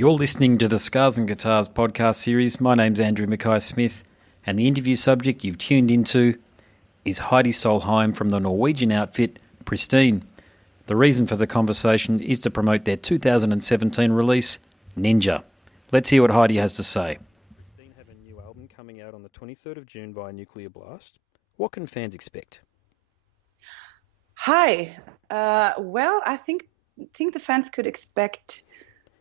You're listening to the Scars and Guitars podcast series. My name's Andrew Mackay-Smith, and the interview subject you've tuned into is Heidi Solheim from the Norwegian outfit Pristine. The reason for the conversation is to promote their 2017 release, Ninja. Let's hear what Heidi has to say. Pristine have a new album coming out on the 23rd of June via Nuclear Blast. What can fans expect? Hi. I think the fans could expect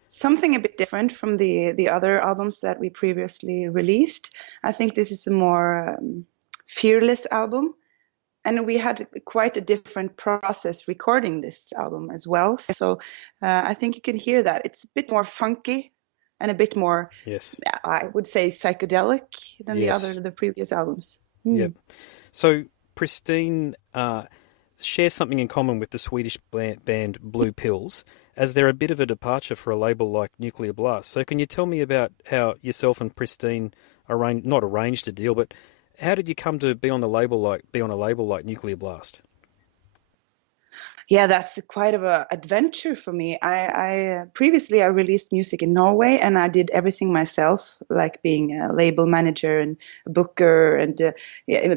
something a bit different from the other albums that we previously released. I think this is a more fearless album, and we had quite a different process recording this album as well. So I think you can hear that. It's a bit more funky and a bit more, yes, I would say, psychedelic than the previous albums. Yep. So Pristine share something in common with the Swedish band Blue Pills, as they're a bit of a departure for a label like Nuclear Blast. So can you tell me about how yourself and Pristine not arranged a deal, but how did you come to be on a label like Nuclear Blast? Yeah, that's quite of an adventure for me. I previously released music in Norway, and I did everything myself, like being a label manager and a booker and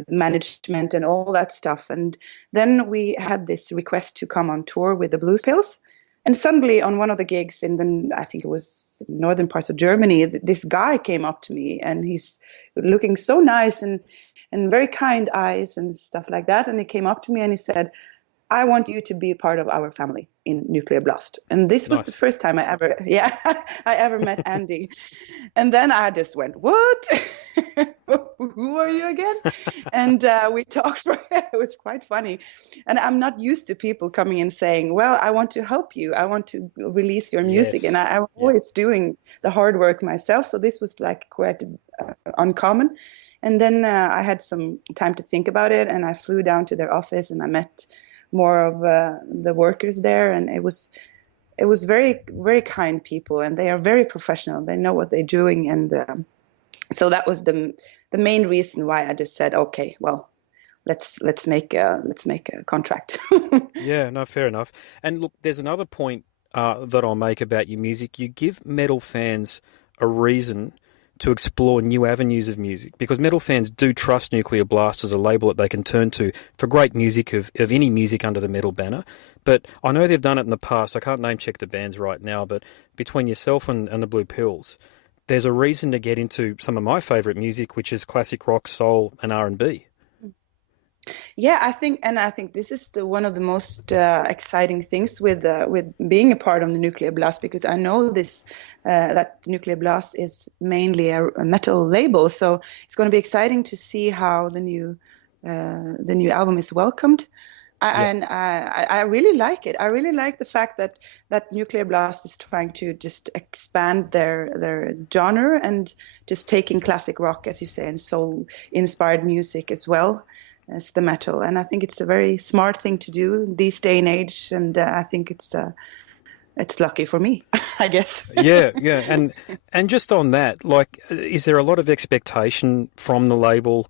management and all that stuff. And then we had this request to come on tour with the Blues Pills. And suddenly on one of the gigs I think it was northern parts of Germany, this guy came up to me, and he's looking so nice and very kind eyes and stuff like that. And he came up to me and he said, "I want you to be a part of our family in Nuclear Blast." And this was the first time I ever met Andy. And then I just went, "What? Who are you again?" And we talked it was quite funny. And I'm not used to people coming and saying, "Well, I want to help you. I want to release your music." Yes. And I'm always doing the hard work myself. So this was like quite uncommon. And then I had some time to think about it, and I flew down to their office and I met more of the workers there, and it was very, very kind people, and they are very professional. They know what they're doing, and so that was the main reason why I just said, okay, well, let's make a contract. Yeah, no, fair enough. And look, there's another point that I'll make about your music. You give metal fans a reason to explore new avenues of music, because metal fans do trust Nuclear Blast as a label that they can turn to for great music of any music under the metal banner. But I know they've done it in the past. I can't name check the bands right now, but between yourself and the Blue Pills, there's a reason to get into some of my favourite music, which is classic rock, soul and R&B. Yeah, I think this is one of the most exciting things with being a part of the Nuclear Blast, because I know that Nuclear Blast is mainly a metal label, so it's going to be exciting to see how the new album is welcomed. And I really like it. I really like the fact that Nuclear Blast is trying to just expand their genre and just taking classic rock, as you say, and soul inspired music as well as the metal. And I think it's a very smart thing to do these day and age, and I think it's lucky for me, I guess. Yeah. And just on that, like, is there a lot of expectation from the label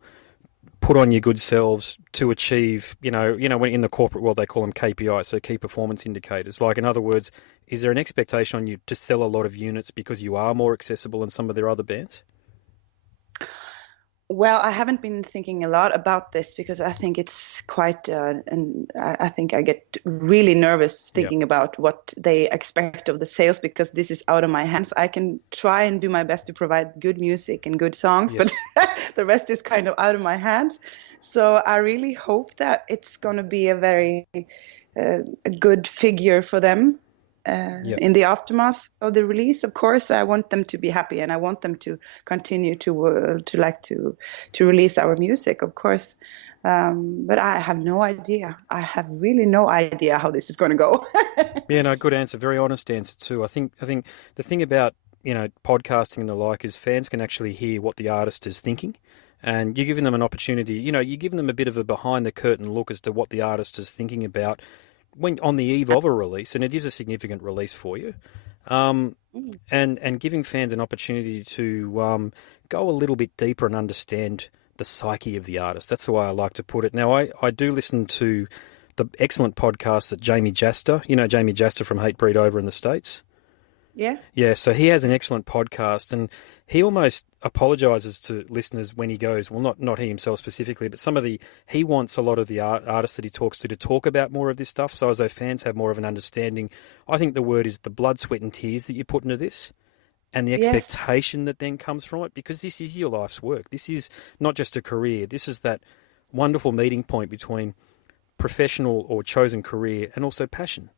put on your good selves to achieve, when in the corporate world they call them KPIs, so key performance indicators? Like, in other words, is there an expectation on you to sell a lot of units because you are more accessible than some of their other bands? Well, I haven't been thinking a lot about this, because I think it's quite, and I think I get really nervous thinking about what they expect of the sales, because this is out of my hands. I can try and do my best to provide good music and good songs, but the rest is kind of out of my hands. So I really hope that it's going to be a very a good figure for them. In the aftermath of the release. Of course, I want them to be happy, and I want them to continue to like to release our music, of course. But I have no idea. I have really no idea how this is going to go. Yeah, no, good answer. Very honest answer too. I think the thing about podcasting and the like is fans can actually hear what the artist is thinking. And you're giving them an opportunity. You're giving them a bit of a behind the curtain look as to what the artist is thinking about when on the eve of a release, and it is a significant release for you, and giving fans an opportunity to go a little bit deeper and understand the psyche of the artist. That's the way I like to put it. Now, I do listen to the excellent podcast that Jamie Jaster, Jamie Jaster from Hatebreed over in the States. Yeah. Yeah, so he has an excellent podcast, and he almost apologizes to listeners when he goes, well, not he himself specifically, but he wants a lot of the artists that he talks to talk about more of this stuff, so as though fans have more of an understanding. I think the word is the blood, sweat, and tears that you put into this, and the Yes. expectation that then comes from it, because this is your life's work. This is not just a career. This is that wonderful meeting point between professional or chosen career and also passion.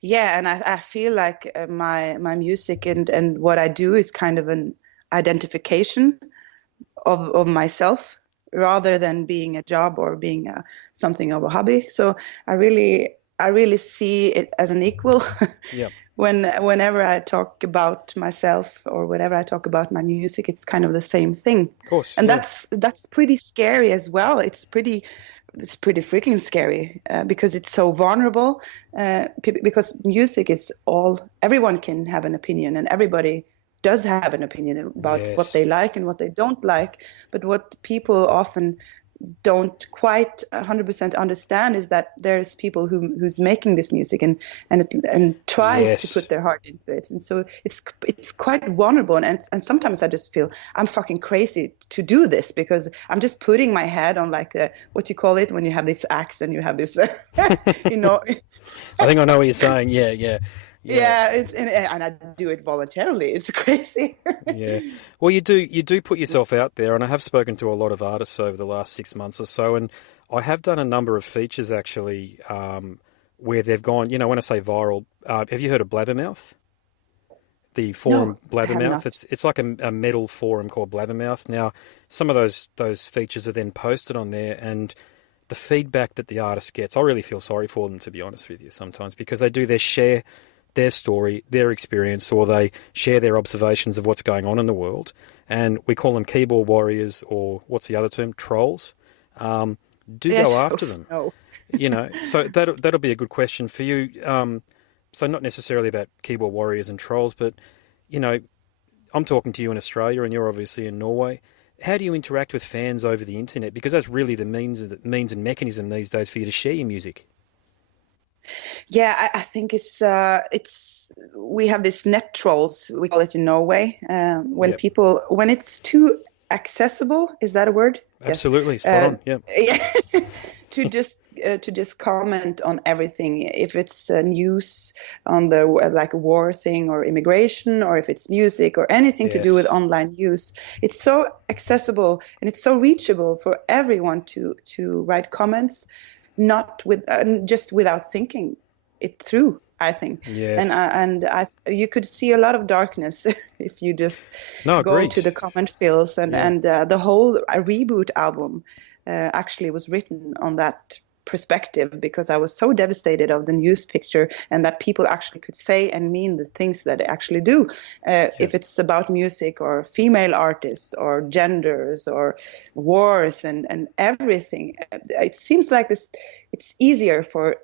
Yeah, and I feel like my music and what I do is kind of an identification of myself rather than being a job or being something of a hobby. So I really see it as an equal. Yeah, Whenever I talk about myself or whenever I talk about my music, it's kind of the same thing. of course. And Yeah. that's pretty scary as well. It's pretty freaking scary because it's so vulnerable. Because music is everyone can have an opinion, and everybody does have an opinion about what Yes. they like and what they don't like. But what people often don't quite 100% understand is that there's people who's making this music and tries to put Yes. their heart into it, and so it's quite vulnerable, and sometimes I just feel I'm fucking crazy to do this because I'm just putting my head on like what you call it when you have this axe and you have this you know. I think I know what you're saying. Yeah, yeah, yeah, Yeah, and I do it voluntarily. It's crazy. yeah. Well, you do put yourself out there, and I have spoken to a lot of artists over the last 6 months or so, and I have done a number of features actually where they've gone. You know, when I say viral, have you heard of Blabbermouth? The No, forum I have Blabbermouth. not. It's like a metal forum called Blabbermouth. Now, some of those features are then posted on there, and the feedback that the artist gets, I really feel sorry for them, to be honest with you, sometimes because they do share their story, their experience, or they share their observations of what's going on in the world. And we call them keyboard warriors, or what's the other term? Trolls. Do Yes. go after them. No. So that'll be a good question for you. So not necessarily about keyboard warriors and trolls, but you know, I'm talking to you in Australia, and you're obviously in Norway. How do you interact with fans over the internet? Because that's really the means and mechanism these days for you to share your music. Yeah, I think it's we have this net trolls, we call it in Norway. When Yep, when it's too accessible, is that a word? Yes. absolutely, spot Uh, on. Yep, yeah, to just comment on everything. If it's news on the like a war thing or immigration, or if it's music or anything to do with yes, online news, it's so accessible and it's so reachable for everyone to write comments, not with just without thinking it through, I think. And yes. you could see a lot of darkness if you just No, go agreed. to the comment fields, and Yeah, the whole reboot album actually was written on that perspective because I was so devastated of the news picture and that people actually could say and mean the things that they actually do. yep. If it's about music or female artists or genders or wars and everything, it seems like it's easier for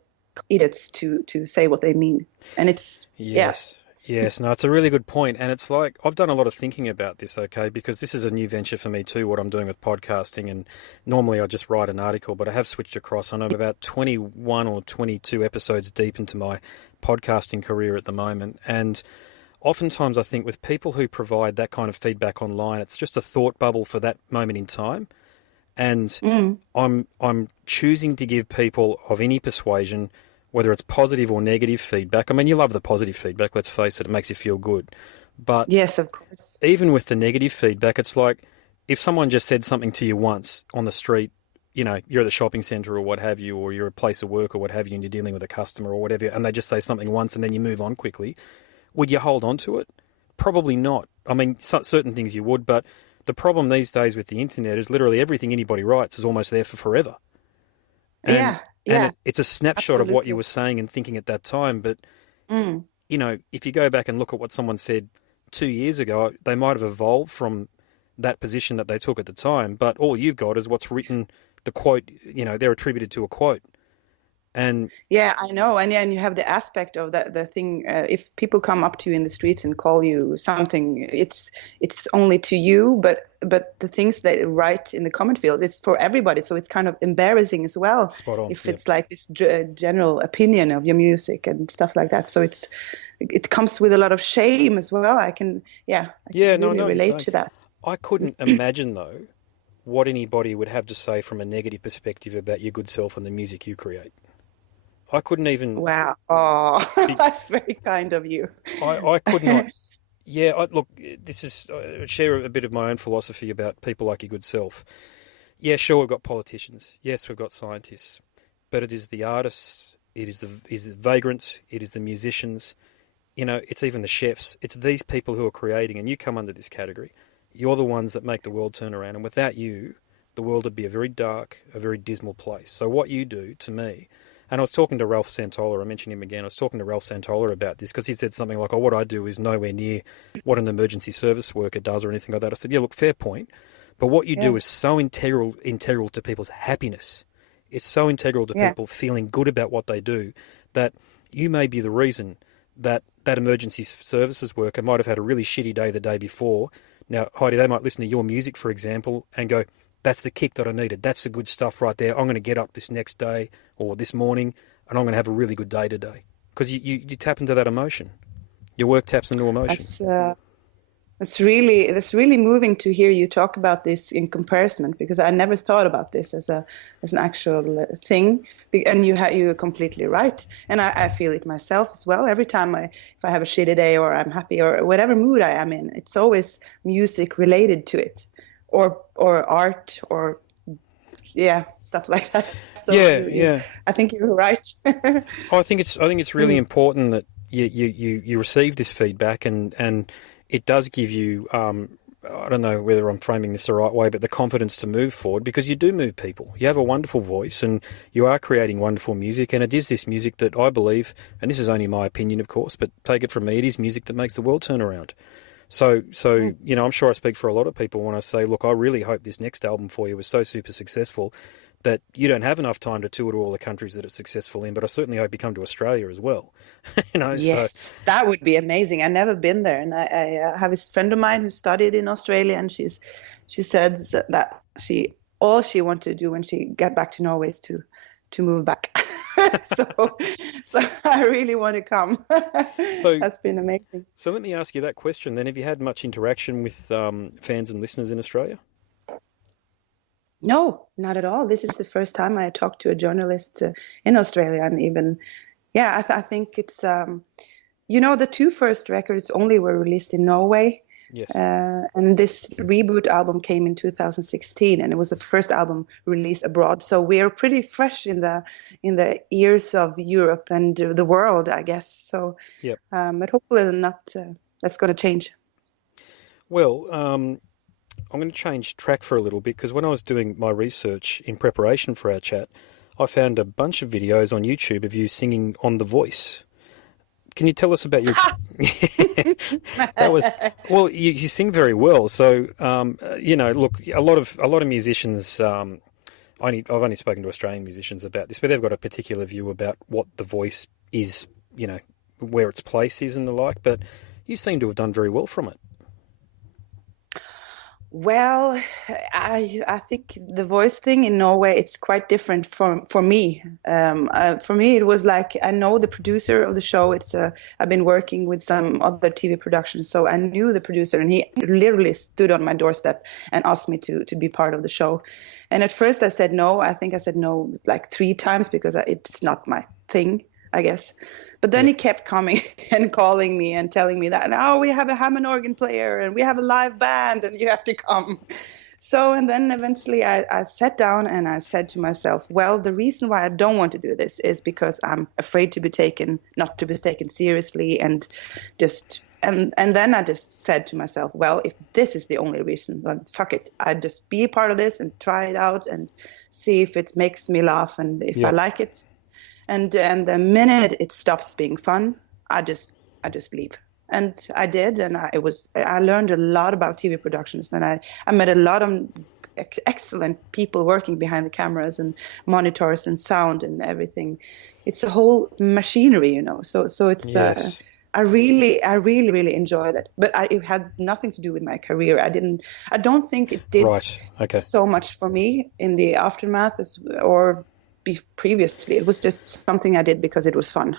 idiots to say what they mean. And yeah. Yes. Yes, no, it's a really good point. And it's like, I've done a lot of thinking about this, okay, because this is a new venture for me too, what I'm doing with podcasting. And normally I just write an article, but I have switched across, and I'm about 21 or 22 episodes deep into my podcasting career at the moment. And oftentimes I think with people who provide that kind of feedback online, it's just a thought bubble for that moment in time. And Mm. I'm choosing to give people of any persuasion, whether it's positive or negative feedback. I mean, you love the positive feedback, let's face it, it makes you feel good. But Yes, of course. even with the negative feedback, it's like if someone just said something to you once on the street, you're at the shopping centre or what have you, or you're at a place of work or what have you, and you're dealing with a customer or whatever, and they just say something once and then you move on quickly, would you hold on to it? Probably not. I mean, certain things you would, but the problem these days with the internet is literally everything anybody writes is almost there for forever. And Yeah, and yeah, it's a snapshot of what you absolutely. were saying and thinking at that time. But Mm. if you go back and look at what someone said 2 years ago, they might have evolved from that position that they took at the time. But all you've got is what's written, the quote. They're attributed to a quote, and Yeah, I know, and yeah, and you have the aspect of the thing. If people come up to you in the streets and call you something, it's only to you, but the things they write in the comment field, it's for everybody. So it's kind of embarrassing as well spot on. if Yep. it's like this general opinion of your music and stuff like that. So it comes with a lot of shame as well. I can Yeah, no, I really know what you're relate saying. to that. I couldn't imagine though what anybody would have to say from a negative perspective about your good self and the music you create. I couldn't even Wow. Oh, be. that's very kind of you. I could not. Yeah, look. This is share a bit of my own philosophy about people like your good self. Yeah, sure, we've got politicians. Yes, we've got scientists, but it is the artists. It is the vagrants. It is the musicians. It's even the chefs. It's these people who are creating, and you come under this category. You're the ones that make the world turn around, and without you, the world would be a very dark, a very dismal place. So what you do to me, and I was talking to Ralph Santola, I mentioned him again, I was talking to Ralph Santola about this because he said something like, oh, what I do is nowhere near what an emergency service worker does or anything like that. I said, yeah, look, fair point, but what you Yeah. do is so integral to people's happiness. It's so integral to Yeah. people feeling good about what they do that you may be the reason that emergency services worker might have had a really shitty day the day before. Now, Heidi, they might listen to your music, for example, and go, that's the kick that I needed. That's the good stuff right there. I'm going to get up this next day or this morning and I'm going to have a really good day today. Because you tap into that emotion. Your work taps into emotion. That's really moving to hear you talk about this in comparison, because I never thought about this as an actual thing. And you're completely right, and I feel it myself as well. Every time if I have a shitty day or I'm happy or whatever mood I am in, it's always music related to it, or art, or stuff like that. So Yeah, yeah. I think you're right. I think it's really important that you receive this feedback and it does give you I don't know whether I'm framing this the right way, but the confidence to move forward because you do move people. You have a wonderful voice and you are creating wonderful music, and it is this music that I believe, and this is only my opinion, of course, but take it from me, it is music that makes the world turn around. So I'm sure I speak for a lot of people when I say, look, I really hope this next album for you was so super successful that you don't have enough time to tour to all the countries that it's successful in, but I certainly hope you come to Australia as well. So Yes, that would be amazing. I've never been there, and I have this friend of mine who studied in Australia, and she said that all she wanted to do when she get back to Norway is to move back. so so I really want to come. So That's been amazing. so let me ask you that question then. Have you had much interaction with fans and listeners in Australia? No, not at all. This is the first time I talked to a journalist in Australia, and even I think it's the two first records only were released in Norway. Yes. And this reboot album came in 2016, and it was the first album released abroad. So we're pretty fresh in the ears of Europe and the world, I guess. So, Yep. but hopefully not. That's going to change. Well, I'm going to change track for a little bit because when I was doing my research in preparation for our chat, I found a bunch of videos on YouTube of you singing on The Voice. Can you tell us about your that was well, you sing very well. So look, a lot of musicians. I've only spoken to Australian musicians about this, but they've got a particular view about what The Voice is. Where its place is and the like. But you seem to have done very well from it. Well, I think the voice thing in Norway, it's quite different for me. For me, it was like I know the producer of the show. I've been working with some other TV productions, so I knew the producer, and he literally stood on my doorstep and asked me to be part of the show. And at first, I said no. I think I said no like 3 times because it's not my thing, I guess. But then he kept coming and calling me and telling me that, oh, we have a Hammond organ player and we have a live band and you have to come. So, and then eventually I sat down and I said to myself, well, the reason why I don't want to do this is because I'm afraid not to be taken seriously. And then I just said to myself, well, if this is the only reason, then fuck it. I'd just be a part of this and try it out and see if it makes me laugh and if I like it. And the minute it stops being fun, I just leave. And I did, and I learned a lot about TV productions, and I met a lot of excellent people working behind the cameras and monitors and sound and everything. It's a whole machinery, So it's Yes. I really enjoyed it, but it had nothing to do with my career. I don't think it did Right. Okay. so much for me in the aftermath or previously. It was just something I did because it was fun.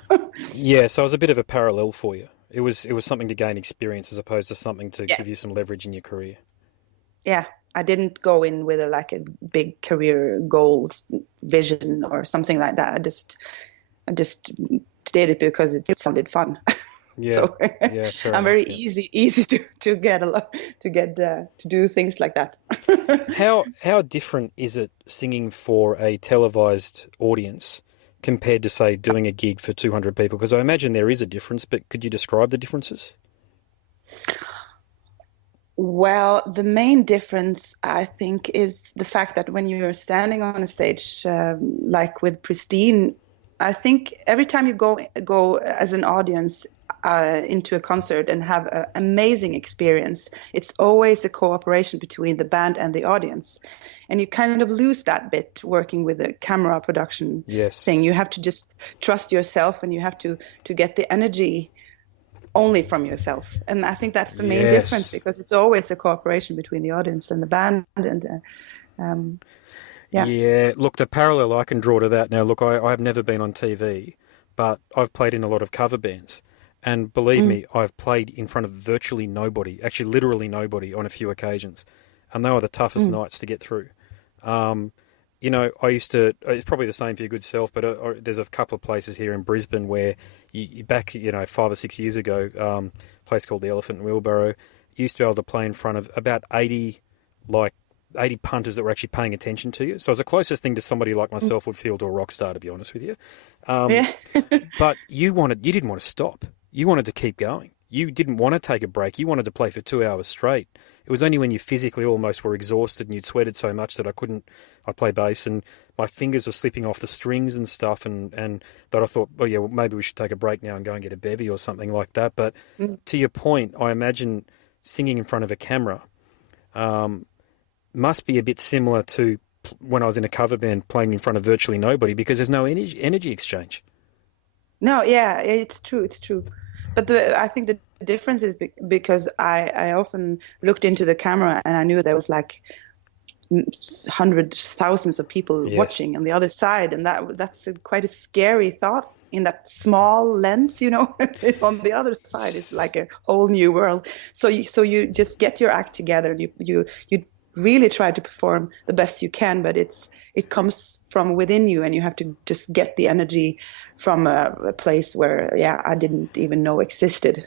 Yeah, so it was a bit of a parallel for you. It was something to gain experience as opposed to something to Yeah. give you some leverage in your career. Yeah. I didn't go in with a big career goals vision or something like that. I just did it because it sounded fun. Yeah, So yeah, fair I'm very enough. Yeah. easy to get to do things like that. How different is it singing for a televised audience compared to say doing a gig for 200 people? Because I imagine there is a difference, but could you describe the differences? Well, the main difference, I think, is the fact that when you're standing on a stage, like with Pristine, I think every time you go as an audience into a concert and have an amazing experience, it's always a cooperation between the band and the audience, and you kind of lose that bit working with a camera production Yes. thing. You have to just trust yourself, and you have to get the energy only from yourself. And I think that's the main difference Yes. because it's always a cooperation between the audience and the band. And um, yeah. Yeah, look, the parallel I can draw to that now, look, I have never been on TV, but I've played in a lot of cover bands. And believe Mm, me, I've played in front of virtually nobody, actually literally nobody on a few occasions. And they were the toughest mm, nights to get through. Um, I used to, it's probably the same for your good self, but there's a couple of places here in Brisbane where back, 5 or 6 years ago, a place called the Elephant and Wheelbarrow, you used to be able to play in front of about 80, like 80 punters that were actually paying attention to you. So it was the closest thing to somebody like mm. myself would feel to a rock star, to be honest with you. Um, Yeah. but you didn't want to stop. You wanted to keep going. You didn't want to take a break. You wanted to play for 2 hours straight. It was only when you physically almost were exhausted and you'd sweated so much that I play bass and my fingers were slipping off the strings and stuff and that I thought, well, yeah, well, maybe we should take a break now and go and get a bevy or something like that. But Mm. to your point, I imagine singing in front of a camera um, must be a bit similar to when I was in a cover band playing in front of virtually nobody because there's no energy exchange. No, yeah, it's true. It's true. But I think the difference is because I often looked into the camera and I knew there was like hundreds, thousands of people Yes. watching on the other side, and that's quite a scary thought. In that small lens, on the other side, it's like a whole new world. So you just get your act together, and you really try to perform the best you can, but it comes from within you, and you have to just get the energy from a place where, yeah, I didn't even know existed.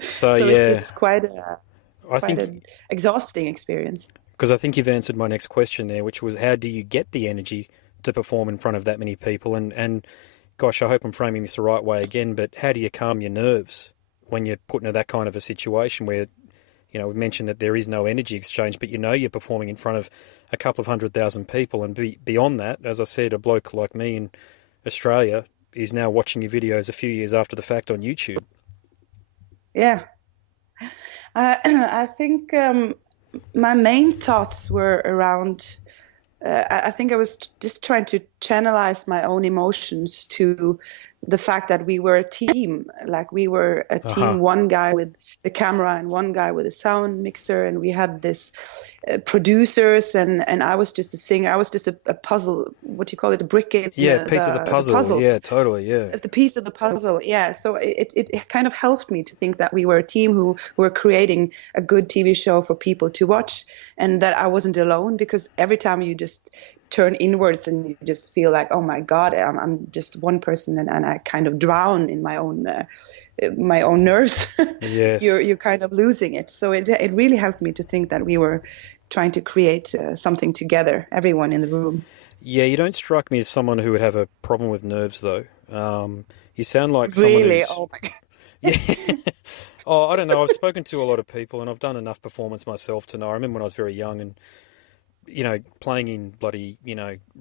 So So yeah, it's quite a I quite think an exhausting experience. because I think you've answered my next question there, which was how do you get the energy to perform in front of that many people? And gosh, I hope I'm framing this the right way again, but how do you calm your nerves when you're put into that kind of a situation where, we've mentioned that there is no energy exchange, but you're performing in front of a couple of 100,000 people. And beyond that, as I said, a bloke like me in Australia is now watching your videos a few years after the fact on YouTube. Yeah. I think my main thoughts were around. I think I was just trying to channelize my own emotions to the fact that we were a team. Like we were a team, Aha. one guy with the camera and one guy with a sound mixer, and we had this producers, and I was just a singer. I was just a puzzle. What do you call it? A brick in Yeah, piece of the the puzzle. puzzle. Yeah, totally. Yeah. The piece of the puzzle, yeah. So it kind of helped me to think that we were a team who were creating a good TV show for people to watch, and that I wasn't alone, because every time you just turn inwards and you just feel like, oh my God, I'm just one person, and I kind of drown in my own nerves. Yes. You're kind of losing it. So it really helped me to think that we were trying to create something together, everyone in the room. Yeah, you don't strike me as someone who would have a problem with nerves, though. You sound like someone Really, who's, oh my God. yeah. Oh, I don't know. I've spoken to a lot of people, and I've done enough performance myself to know. I remember when I was very young, and playing in bloody,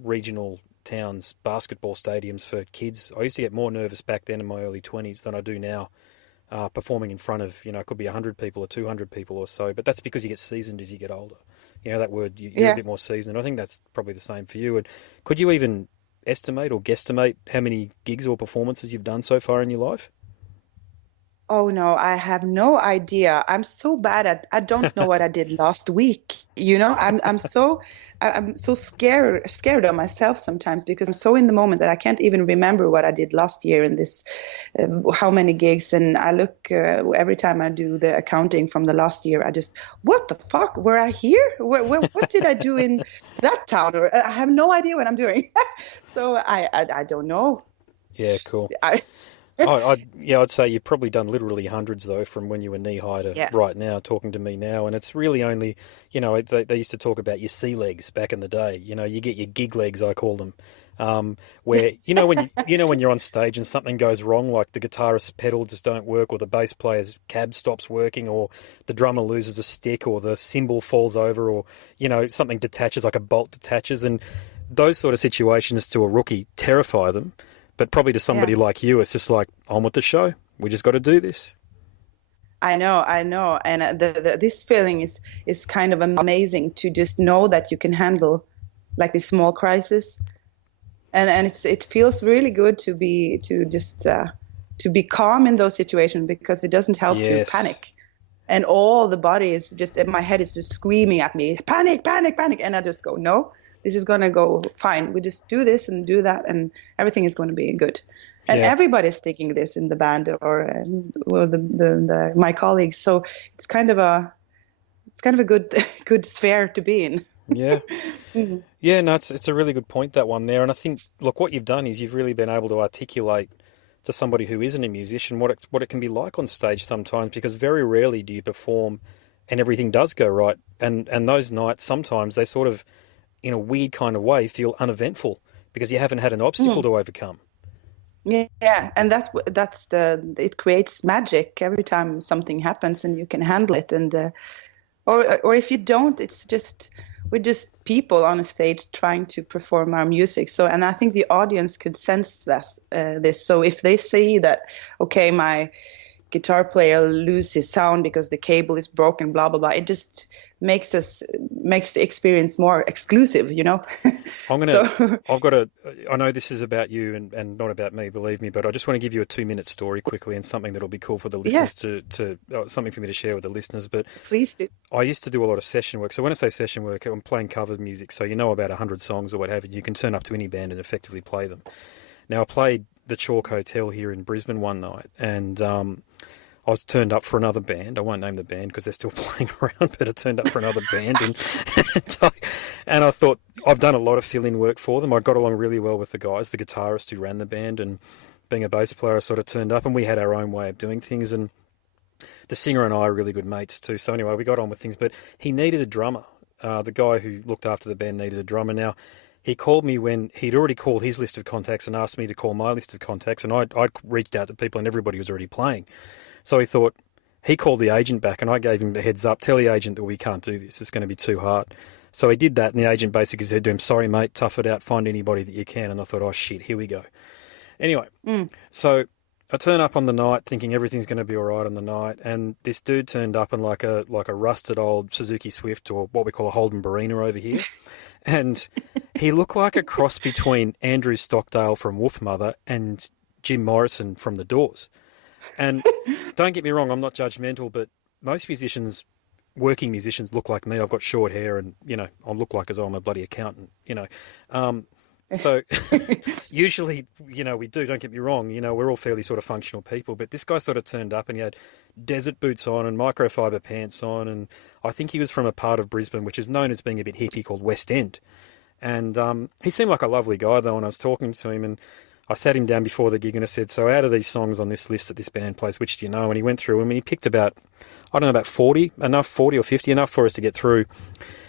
regional towns, basketball stadiums for kids. I used to get more nervous back then in my early 20s than I do now, performing in front of, it could be 100 people or 200 people or so. But that's because you get seasoned as you get older. That word, you're a Yeah. bit more seasoned. I think that's probably the same for you. And could you even estimate or guesstimate how many gigs or performances you've done so far in your life? Oh no, I have no idea. I'm so bad at I don't know what I did last week. I'm so scared of myself sometimes because I'm so in the moment that I can't even remember what I did last year in this how many gigs. And I look every time I do the accounting from the last year, I just what the fuck were I here? What did I do in that town? Or I have no idea what I'm doing. So I don't know. Yeah, cool. I I'd say you've probably done literally hundreds though, from when you were knee high to yeah. right now, talking to me now, and it's really only, they used to talk about your sea legs back in the day. You get your gig legs, I call them, where when you're on stage and something goes wrong, like the guitarist's pedal just don't work, or the bass player's cab stops working, or the drummer loses a stick, or the cymbal falls over, or something detaches, like a bolt detaches, and those sort of situations to a rookie terrify them. But probably to Yeah. somebody like you, it's just like, on with the show. We just got to do this. I know, and this feeling is kind of amazing to just know that you can handle like this small crisis, and it feels really good to be calm in those situations because it doesn't help to Yes. panic, and all the body is just my head is just screaming at me, panic, panic, panic, and I just go, no, this is gonna go fine. We just do this and do that, and everything is going to be good. And Yeah. everybody's thinking this in the band or well, my colleagues. So it's kind of a good good sphere to be in. Yeah. Mhm. Yeah, no, it's a really good point, that one there. And I think, look, what you've done is you've really been able to articulate to somebody who isn't a musician what it can be like on stage sometimes, because very rarely do you perform and everything does go right. And those nights, sometimes they sort of, in a weird kind of way, feel uneventful because you haven't had an obstacle Mm. to overcome. Yeah, and that's the it creates magic every time something happens and you can handle it. And or if you don't, it's just we're just people on a stage trying to perform our music. So, and I think the audience could sense this. So if they see that, okay, my guitar player lose his sound because the cable is broken, blah blah blah, it just makes the experience more exclusive, you know. I'm gonna. So I've got a. I know this is about you and not about me, believe me, but I just want to give you a 2 minute story quickly, and something that'll be cool for the yeah, listeners to something for me to share with the listeners. But please do. I used to do a lot of session work. So when I say session work, I'm playing cover music. So about 100 songs or what have you. You can turn up to any band and effectively play them. Now I played the Chalk Hotel here in Brisbane one night, and I was turned up for another band. I won't name the band because they're still playing around, but I turned up for another band, and I thought, I've done a lot of fill-in work for them. I got along really well with the guys, the guitarist who ran the band, and being a bass player, I sort of turned up, and we had our own way of doing things, and the singer and I are really good mates too. So anyway, we got on with things, but he needed a drummer. The guy who looked after the band needed a drummer. Now, he called me when he'd already called his list of contacts and asked me to call my list of contacts, and I'd reached out to people, and everybody was already playing. So he called the agent back, and I gave him the heads up, tell the agent that we can't do this, it's going to be too hard. So he did that, and the agent basically said to him, sorry mate, tough it out, find anybody that you can. And I thought, oh shit, here we go. Anyway, Mm. so I turn up on the night thinking everything's going to be all right on the night, and this dude turned up in like a rusted old Suzuki Swift, or what we call a Holden Barina over here. And he looked like a cross between Andrew Stockdale from Wolfmother and Jim Morrison from The Doors. And don't get me wrong, I'm not judgmental, but most musicians, working musicians, look like me. I've got short hair, and I look like as though I'm a bloody accountant. So usually, we do. Don't get me wrong. We're all fairly sort of functional people, but this guy sort of turned up and he had desert boots on and microfiber pants on, and I think he was from a part of Brisbane which is known as being a bit hippie called West End. And he seemed like a lovely guy though, and I was talking to him, and I sat him down before the gig and I said, so out of these songs on this list that this band plays, which do you know? And he went through them and he picked about, I don't know, about 40 or 50, enough for us to get through.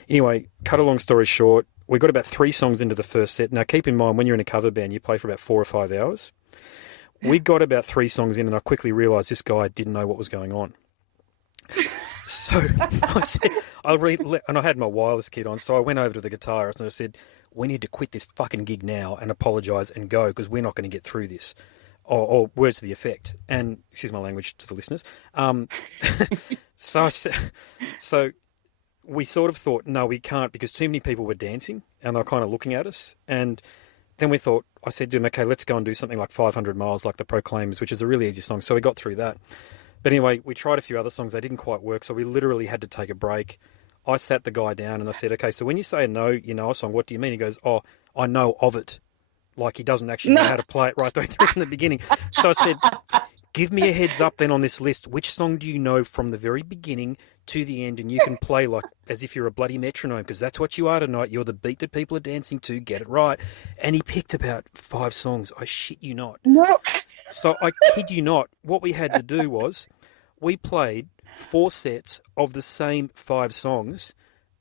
Anyway, cut a long story short, we got about 3 songs into the first set. Now, keep in mind, when you're in a cover band, you play for about 4 or 5 hours. We got about 3 songs in, and I quickly realised this guy didn't know what was going on. So I said, and I had my wireless kit on, so I went over to the guitarist and I said, we need to quit this fucking gig now and apologise and go, because we're not going to get through this. Or words to the effect. And, excuse my language to the listeners. So we sort of thought, no, we can't, because too many people were dancing and they were kind of looking at us. And then I said to him, okay, let's go and do something like 500 Miles, like the Proclaimers, which is a really easy song. So we got through that. But anyway, we tried a few other songs. They didn't quite work, so we literally had to take a break. I sat the guy down and I said, okay, so when you say no, you know a song, what do you mean? He goes, oh, I know of it. Like he doesn't actually know No. how to play it right the way through from the beginning. So I said, give me a heads up then on this list. Which song do you know from the very beginning to the end? And you can play like as if you're a bloody metronome, because that's what you are tonight. You're the beat that people are dancing to. Get it right. And he picked about 5 songs. I shit you not. No. So I kid you not. What we had to do was we played 4 sets of the same 5 songs.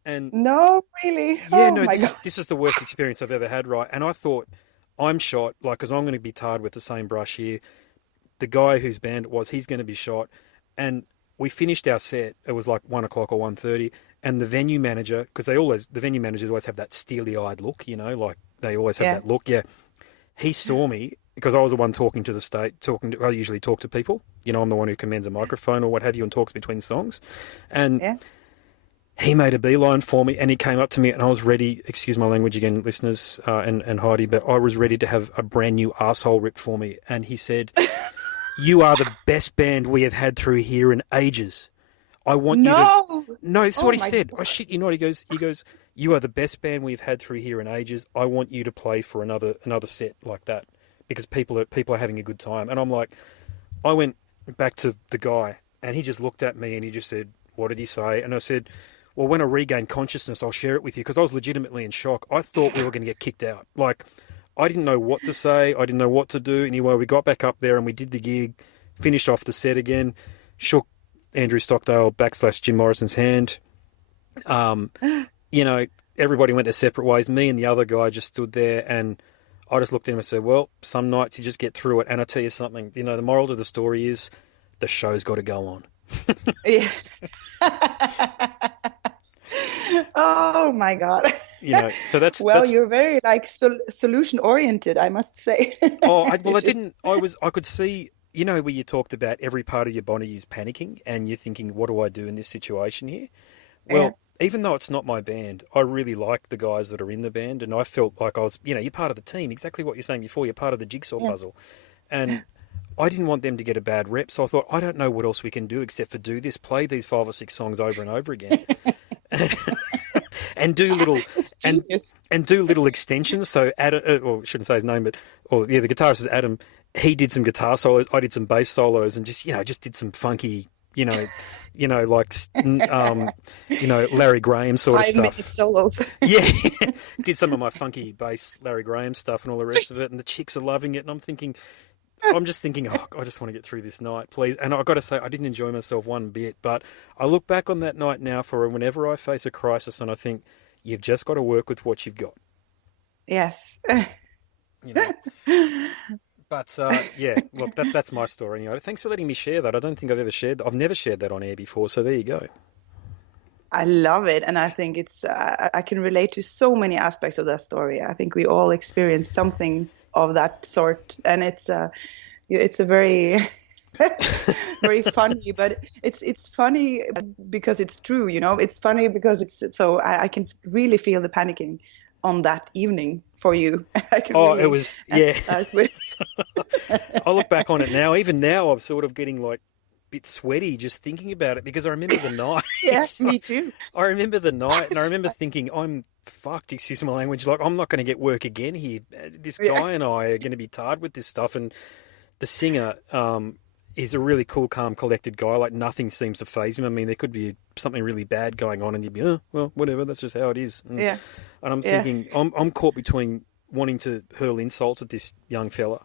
And No, really. yeah, Oh no, my this God. this is the worst experience I've ever had, right? And I thought, I'm shot, like, because I'm going to be tarred with the same brush here. The guy whose band it was, he's going to be shot. And we finished our set. It was like 1 o'clock or 1:30. And the venue manager, because the venue managers always have that steely-eyed look, you know, like they always have Yeah. that look. Yeah, he saw me because I was the one talking to the state, I usually talk to people. You know, I'm the one who commands a microphone or what have you and talks between songs. And Yeah. he made a beeline for me and he came up to me and I was ready, excuse my language again, listeners, and Heidi, but I was ready to have a brand new arsehole ripped for me. And he said, you are the best band we have had through here in ages. I want you to... No. No, this is Oh what he my said. I God. shit you not. He goes, you are the best band we've had through here in ages. I want you to play for another set like that because people are having a good time. And I'm like, I went back to the guy and he just looked at me and he just said, what did he say? And I said, well, when I regain consciousness, I'll share it with you because I was legitimately in shock. I thought we were going to get kicked out. Like, I didn't know what to say. I didn't know what to do. Anyway, we got back up there and we did the gig, finished off the set again, shook Andrew Stockdale / Jim Morrison's hand. You know, everybody went their separate ways. Me and the other guy just stood there and I just looked at him and said, well, some nights you just get through it. And I tell you something, you know, the moral of the story is the show's got to go on. Yeah. Oh my God. You know, so Well, that's you're very like solution oriented, I must say. well, You I just didn't. I could see. You know, where you talked about every part of your body is panicking, and you're thinking, "What do I do in this situation here?" yeah. Well, even though it's not my band, I really like the guys that are in the band, and I felt like I was, you know, you're part of the team. Exactly what you're saying before. You're part of the jigsaw Yeah. puzzle, and I didn't want them to get a bad rep. So I thought, I don't know what else we can do except for do this, play these 5 or 6 songs over and over again, and do little It's and genius. and do little extensions. So Adam, well, I shouldn't say his name, but the guitarist is Adam. He did some guitar solos. I did some bass solos, and just did some funky, like Larry Graham sort of 5 minute stuff. solos. Yeah, did some of my funky bass Larry Graham stuff and all the rest of it, and the chicks are loving it. And I'm just thinking, oh, I just want to get through this night, please. And I've got to say, I didn't enjoy myself one bit, but I look back on that night now for whenever I face a crisis, and I think you've just got to work with what you've got, Yes. you know. But yeah, look, that's my story. Anyway, thanks for letting me share that. I don't think I've ever shared that. I've never shared that on air before, so there you go. I love it, and I think it's I can relate to so many aspects of that story. I think we all experience something of that sort, and it's a very very funny, but it's funny because it's true, you know. It's funny because it's so I can really feel the panicking on that evening for you. I can Oh, it really was, yeah. empathize with. I look back on it now. Even now, I'm sort of getting like a bit sweaty just thinking about it because I remember the night. Yeah, me too. I remember the night, and I remember thinking, I'm fucked, excuse my language. Like, I'm not going to get work again here. This Yeah, guy and I are going to be tarred with this stuff. And the singer is a really cool, calm, collected guy. Like, nothing seems to faze him. I mean, there could be something really bad going on, and you'd be, oh, well, whatever. That's just how it is. yeah, And I'm yeah. thinking, I'm caught between wanting to hurl insults at this young fella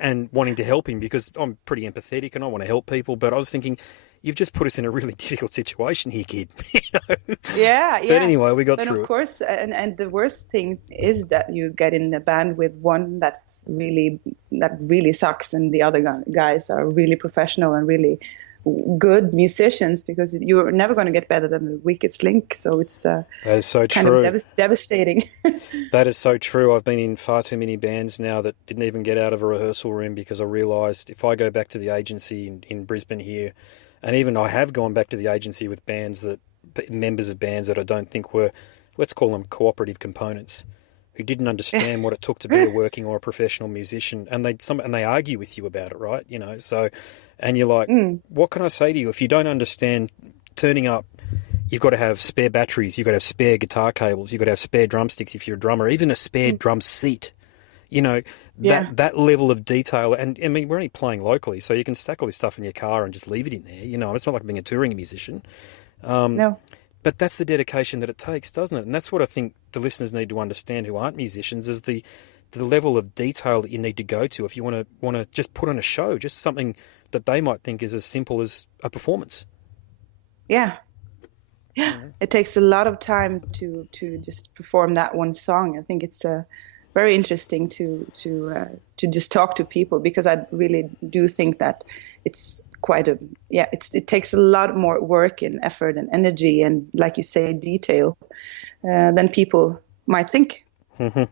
and wanting to help him because I'm pretty empathetic and I want to help people. But I was thinking, you've just put us in a really difficult situation here, kid. You know? Yeah, But yeah. anyway, we got But through of it. course, and the worst thing is that you get in a band with one that really sucks, and the other guys are really professional and really good musicians, because you're never going to get better than the weakest link. So That is so it's kind of true. devastating. That is so true. I've been in far too many bands now that didn't even get out of a rehearsal room because I realised if I go back to the agency in Brisbane here, and even I have gone back to the agency with members of bands that I don't think were, let's call them cooperative components. who didn't understand what it took to be a working or a professional musician, and they argue with you about it, right? So, and you're like, what can I say to you if you don't understand turning up? You've got to have spare batteries, you've got to have spare guitar cables, you've got to have spare drumsticks if you're a drummer, even a spare drum seat. That level of detail. And I mean, we're only playing locally, so you can stack all this stuff in your car and just leave it in there. It's not like being a touring musician. No. But that's the dedication that it takes, doesn't it? And that's what I think the listeners need to understand who aren't musicians, is the level of detail that you need to go to if you want to just put on a show, just something that they might think is as simple as a performance. Yeah. Yeah, it takes a lot of time to just perform that one song. I think it's very interesting to just talk to people, because I really do think that it's quite it takes a lot more work and effort and energy and, like you say, detail than people might think. Mm-hmm.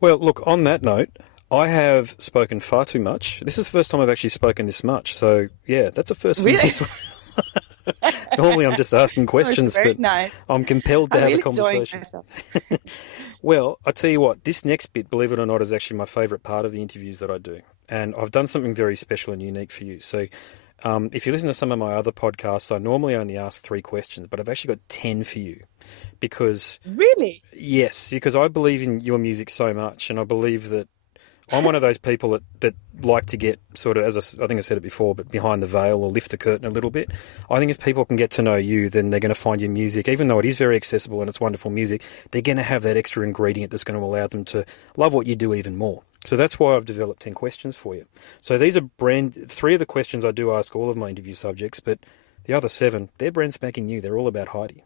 Well, look, on that note, I have spoken far too much. This is the first time I've actually spoken this much. So, yeah, that's a first for me. Normally I'm just asking questions, but nice. I'm compelled to have really a conversation. Myself. Well, I tell you what, this next bit, believe it or not, is actually my favourite part of the interviews that I do. And I've done something very special and unique for you. So if you listen to some of my other podcasts, I normally only ask 3 questions, but I've actually got 10 for you. Because... Really? Yes, because I believe in your music so much, and I believe that I'm one of those people that like to get sort of, I think I said it before, but behind the veil or lift the curtain a little bit. I think if people can get to know you, then they're going to find your music, even though it is very accessible and it's wonderful music, they're going to have that extra ingredient that's going to allow them to love what you do even more. So that's why I've developed 10 questions for you. So these are 3 of the questions I do ask all of my interview subjects, but the other 7, they're brand spanking new. They're all about Heidi.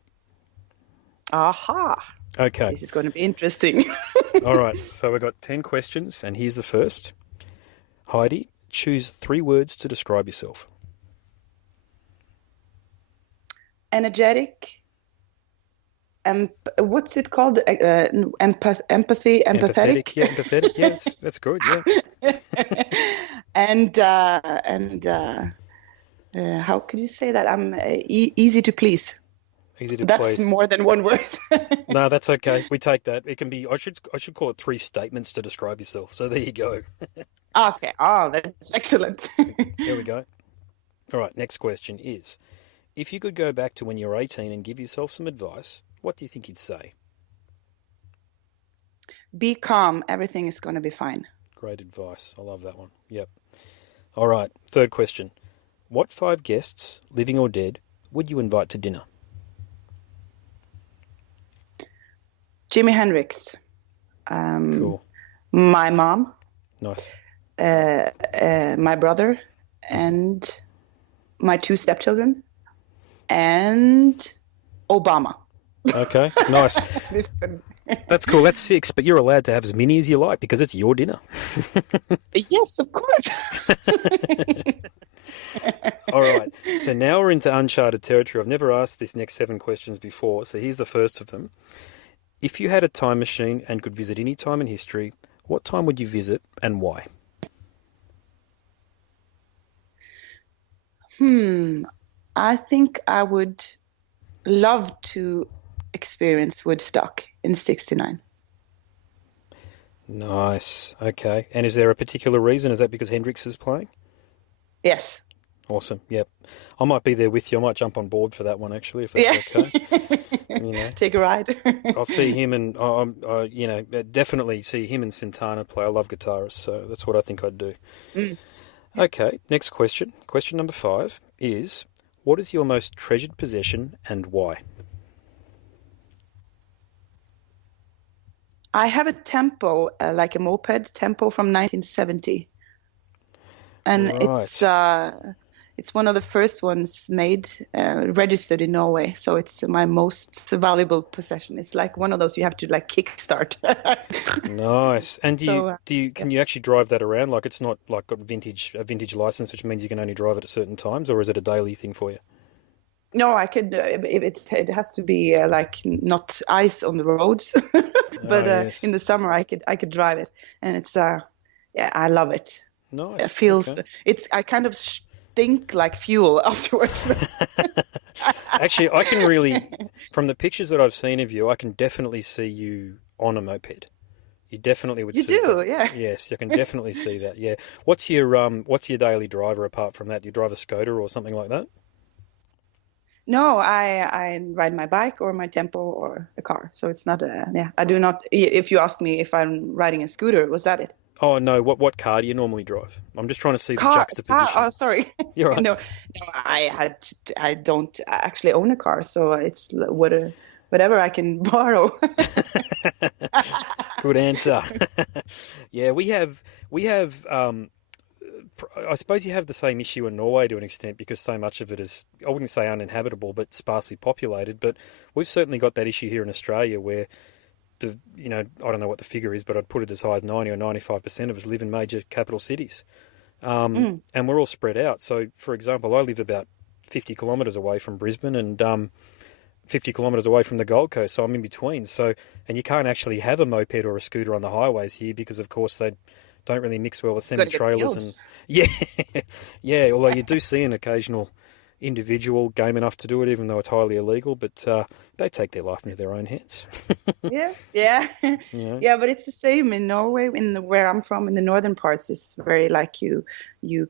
Aha. Okay. This is going to be interesting. All right. So we've got 10 questions, and here's the first. Heidi, choose 3 words to describe yourself. Energetic. What's it called? Empathy, empathetic. Yeah, empathetic. Yeah, that's good. Yeah. and how can you say that? I'm easy to please. Easy to That's please. more than one word. No, that's okay. We take that. It can be. I should call it 3 statements to describe yourself. So there you go. Okay. Oh, that's excellent. There we go. All right. Next question is: if you could go back to when you were 18 and give yourself some advice, what do you think you'd say? Be calm. Everything is going to be fine. Great advice. I love that one. Yep. All right. Third question: what 5 guests, living or dead, would you invite to dinner? Jimi Hendrix. Cool. My mom. Nice. My brother and my 2 stepchildren and Obama. Okay, nice. That's cool. That's 6, but you're allowed to have as many as you like because it's your dinner. Yes, of course. All right. So now we're into uncharted territory. I've never asked this next 7 questions before, so here's the first of them. If you had a time machine and could visit any time in history, what time would you visit and why? I think I would love to experience Woodstock in '69. Nice. Okay. And is there a particular reason? Is that because Hendrix is playing? Yes. Awesome. Yep. I might be there with you. I might jump on board for that one, actually, if that's okay. Take a ride. I'll see him and, definitely see him and Santana play. I love guitarists, so that's what I think I'd do. Okay, next question. Question number 5 is, what is your most treasured possession and why? I have a tempo, like a moped tempo from 1970. And Right. it's one of the first ones made, registered in Norway. So it's my most valuable possession. It's like one of those you have to like kickstart. Nice. And can you actually drive that around? Like it's not like got a vintage license, which means you can only drive it at certain times, or is it a daily thing for you? No, I could. It has to be like not ice on the roads, but yes. in the summer I could drive it, and it's I love it. Nice. It feels Okay. I kind of stink like fuel afterwards. Actually, I can really, from the pictures that I've seen of you, I can definitely see you on a moped. You definitely would You see that. do, yeah. Yes, you can definitely see that. Yeah. What's your daily driver apart from that? Do you drive a Skoda or something like that? No, I ride my bike or my Tempo or a car. So it's not a, yeah, I do not, if you ask me if I'm riding a scooter, was that it? Oh no, what car do you normally drive? I'm just trying to see the Car, juxtaposition. oh, sorry. You're right. No, no, I don't actually own a car, so it's whatever I can borrow. Good answer. Yeah, we have I suppose you have the same issue in Norway to an extent because so much of it is, I wouldn't say uninhabitable, but sparsely populated. But we've certainly got that issue here in Australia where I don't know what the figure is, but I'd put it as high as 90 or 95% of us live in major capital cities. Mm, And we're all spread out. So, for example, I live about 50 kilometres away from Brisbane and 50 kilometres away from the Gold Coast, so I'm in between. So, and you can't actually have a moped or a scooter on the highways here because, of course, they don't really mix well with Gonna get semi-trailers killed. and yeah, yeah. Although you do see an occasional individual game enough to do it, even though it's highly illegal, but they take their life into their own hands. Yeah, yeah, You know, yeah. But it's the same in Norway. Where I'm from, in the northern parts, it's very like you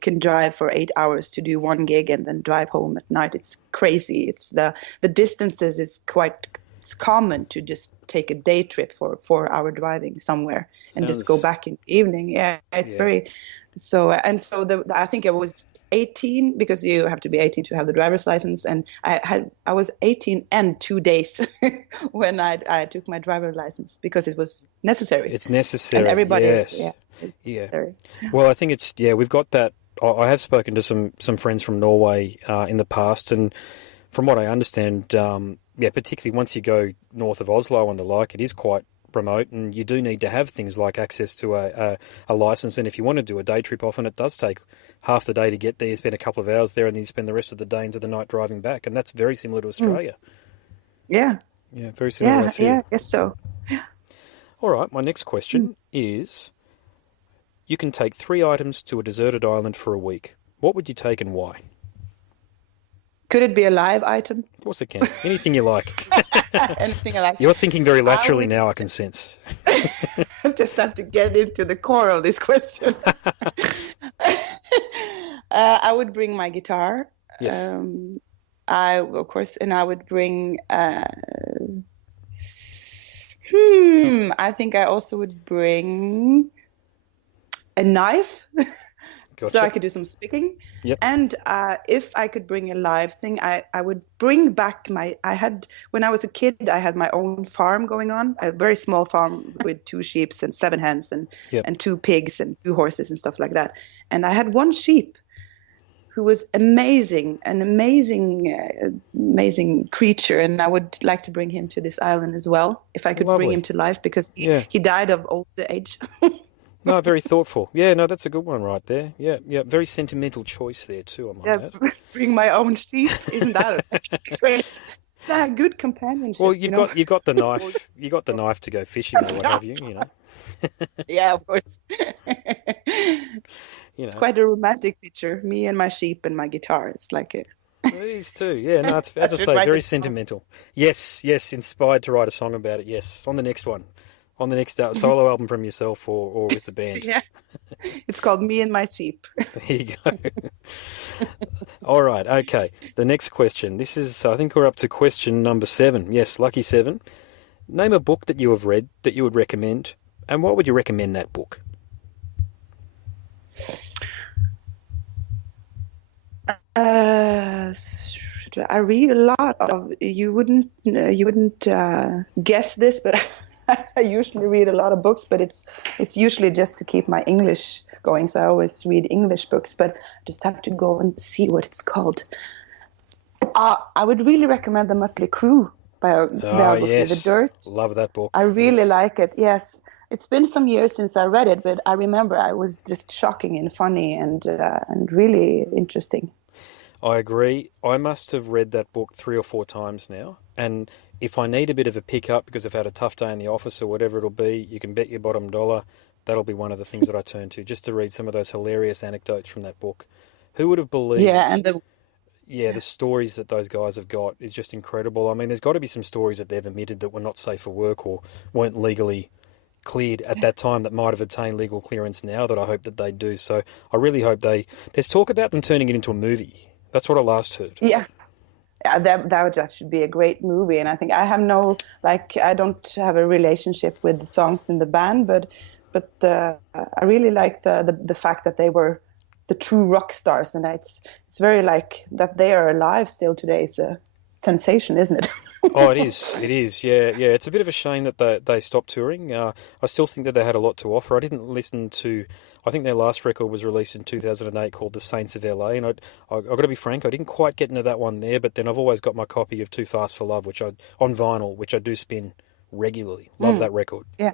can drive for 8 hours to do one gig and then drive home at night. It's crazy. It's the distances is quite. It's common to just take a day trip for 4 hour driving somewhere and just go sounds back in the evening. Yeah, it's yeah. very so. And so I think I was 18 because you have to be 18 to have the driver's license, and I was 18 and 2 days when I took my driver's license because it was necessary, It's and necessary. everybody, Yes, yeah, it's yeah. necessary. Well, I think it's yeah. We've got that. I have spoken to some friends from Norway in the past, and from what I understand, yeah, particularly once you go north of Oslo and the like, it is quite remote, and you do need to have things like access to a license. And if you want to do a day trip, often it does take half the day to get there. You spend a couple of hours there, and then you spend the rest of the day into the night driving back, and that's very similar to Mm. Australia. Yeah, Yeah, very similar to yeah, us here. yeah, I guess so. All right, my next Mm. question is: you can take three items to a deserted island for a week. What would you take and why? Could it be a live item? Of course it can. Anything you like. Anything I like? You're thinking very I laterally would now, I can sense. just have to get into the core of this question. I would bring my guitar. Yes. Um, of course, and I would bring. I think I also would bring a knife so I Gotcha. could do some speaking. Yep. And if I could bring a live thing, I would bring back when I was a kid, I had my own farm going on, a very small farm with 2 sheep and 7 hens Yep. and 2 pigs and 2 horses and stuff like that. And I had one sheep who was amazing, an amazing creature. And I would like to bring him to this island as well, if I could bring him Lovely. to life, because Yeah. he died of old age. No, very thoughtful. Yeah, no, that's a good one right there. Yeah, yeah. Very sentimental choice there too, I might Yeah, add. bring my own sheep. Isn't that great? It's a good Well, companionship, you've got the knife. You got the knife to go fishing or what have you. Yeah, of course. You It's know. quite a romantic picture. Me and my sheep and my guitar. It's like a. It is too. Yeah, no, it's I as I should say, write very this song. sentimental. Yes, yes. Inspired to write a song about it. Yes, on the next one, on the next solo album from yourself or with the band. Yeah, it's called Me and My Sheep. There you go. All right. Okay. The next question. This is, I think we're up to question number 7. Yes, lucky 7. Name a book that you have read that you would recommend, and what would you recommend that book? Uh, I read a lot of. You wouldn't guess this, but I usually read a lot of books. But it's usually just to keep my English going. So I always read English books. But I just have to go and see what it's called. I would really recommend the Mötley Crüe Ah, biography, The yes. Dirt. Love that I book. really Yes. like it. Yes, it's been some years since I read it, but I remember I was just shocking and funny and really interesting. I agree. I must have read that book 3 or 4 times now. And if I need a bit of a pick up because I've had a tough day in the office or whatever it'll be, you can bet your bottom dollar that'll be one of the things that I turn to just to read some of those hilarious anecdotes from that book. Who would have Yeah, and believed? the Yeah, the stories that those guys have got is just incredible. I mean, there's got to be some stories that they've admitted that were not safe for work or weren't legally cleared at that time that might have obtained legal clearance now that I hope that they do. So I really hope there's talk about them turning it into a movie. That's what I last heard. Yeah. Yeah, that should be a great movie, and I think I have I don't have a relationship with the songs in the band, but I really like the fact that they were the true rock stars, and it's very like that they are alive still today. It's a sensation, isn't it? Oh, it is, yeah. It's a bit of a shame that they stopped touring. I still think that they had a lot to offer. I didn't listen to. I think their last record was released in 2008 called The Saints of LA, and I've got to be frank, I didn't quite get into that one there, but then I've always got my copy of Too Fast for Love, on vinyl, which I do spin regularly. Love that record. Yeah.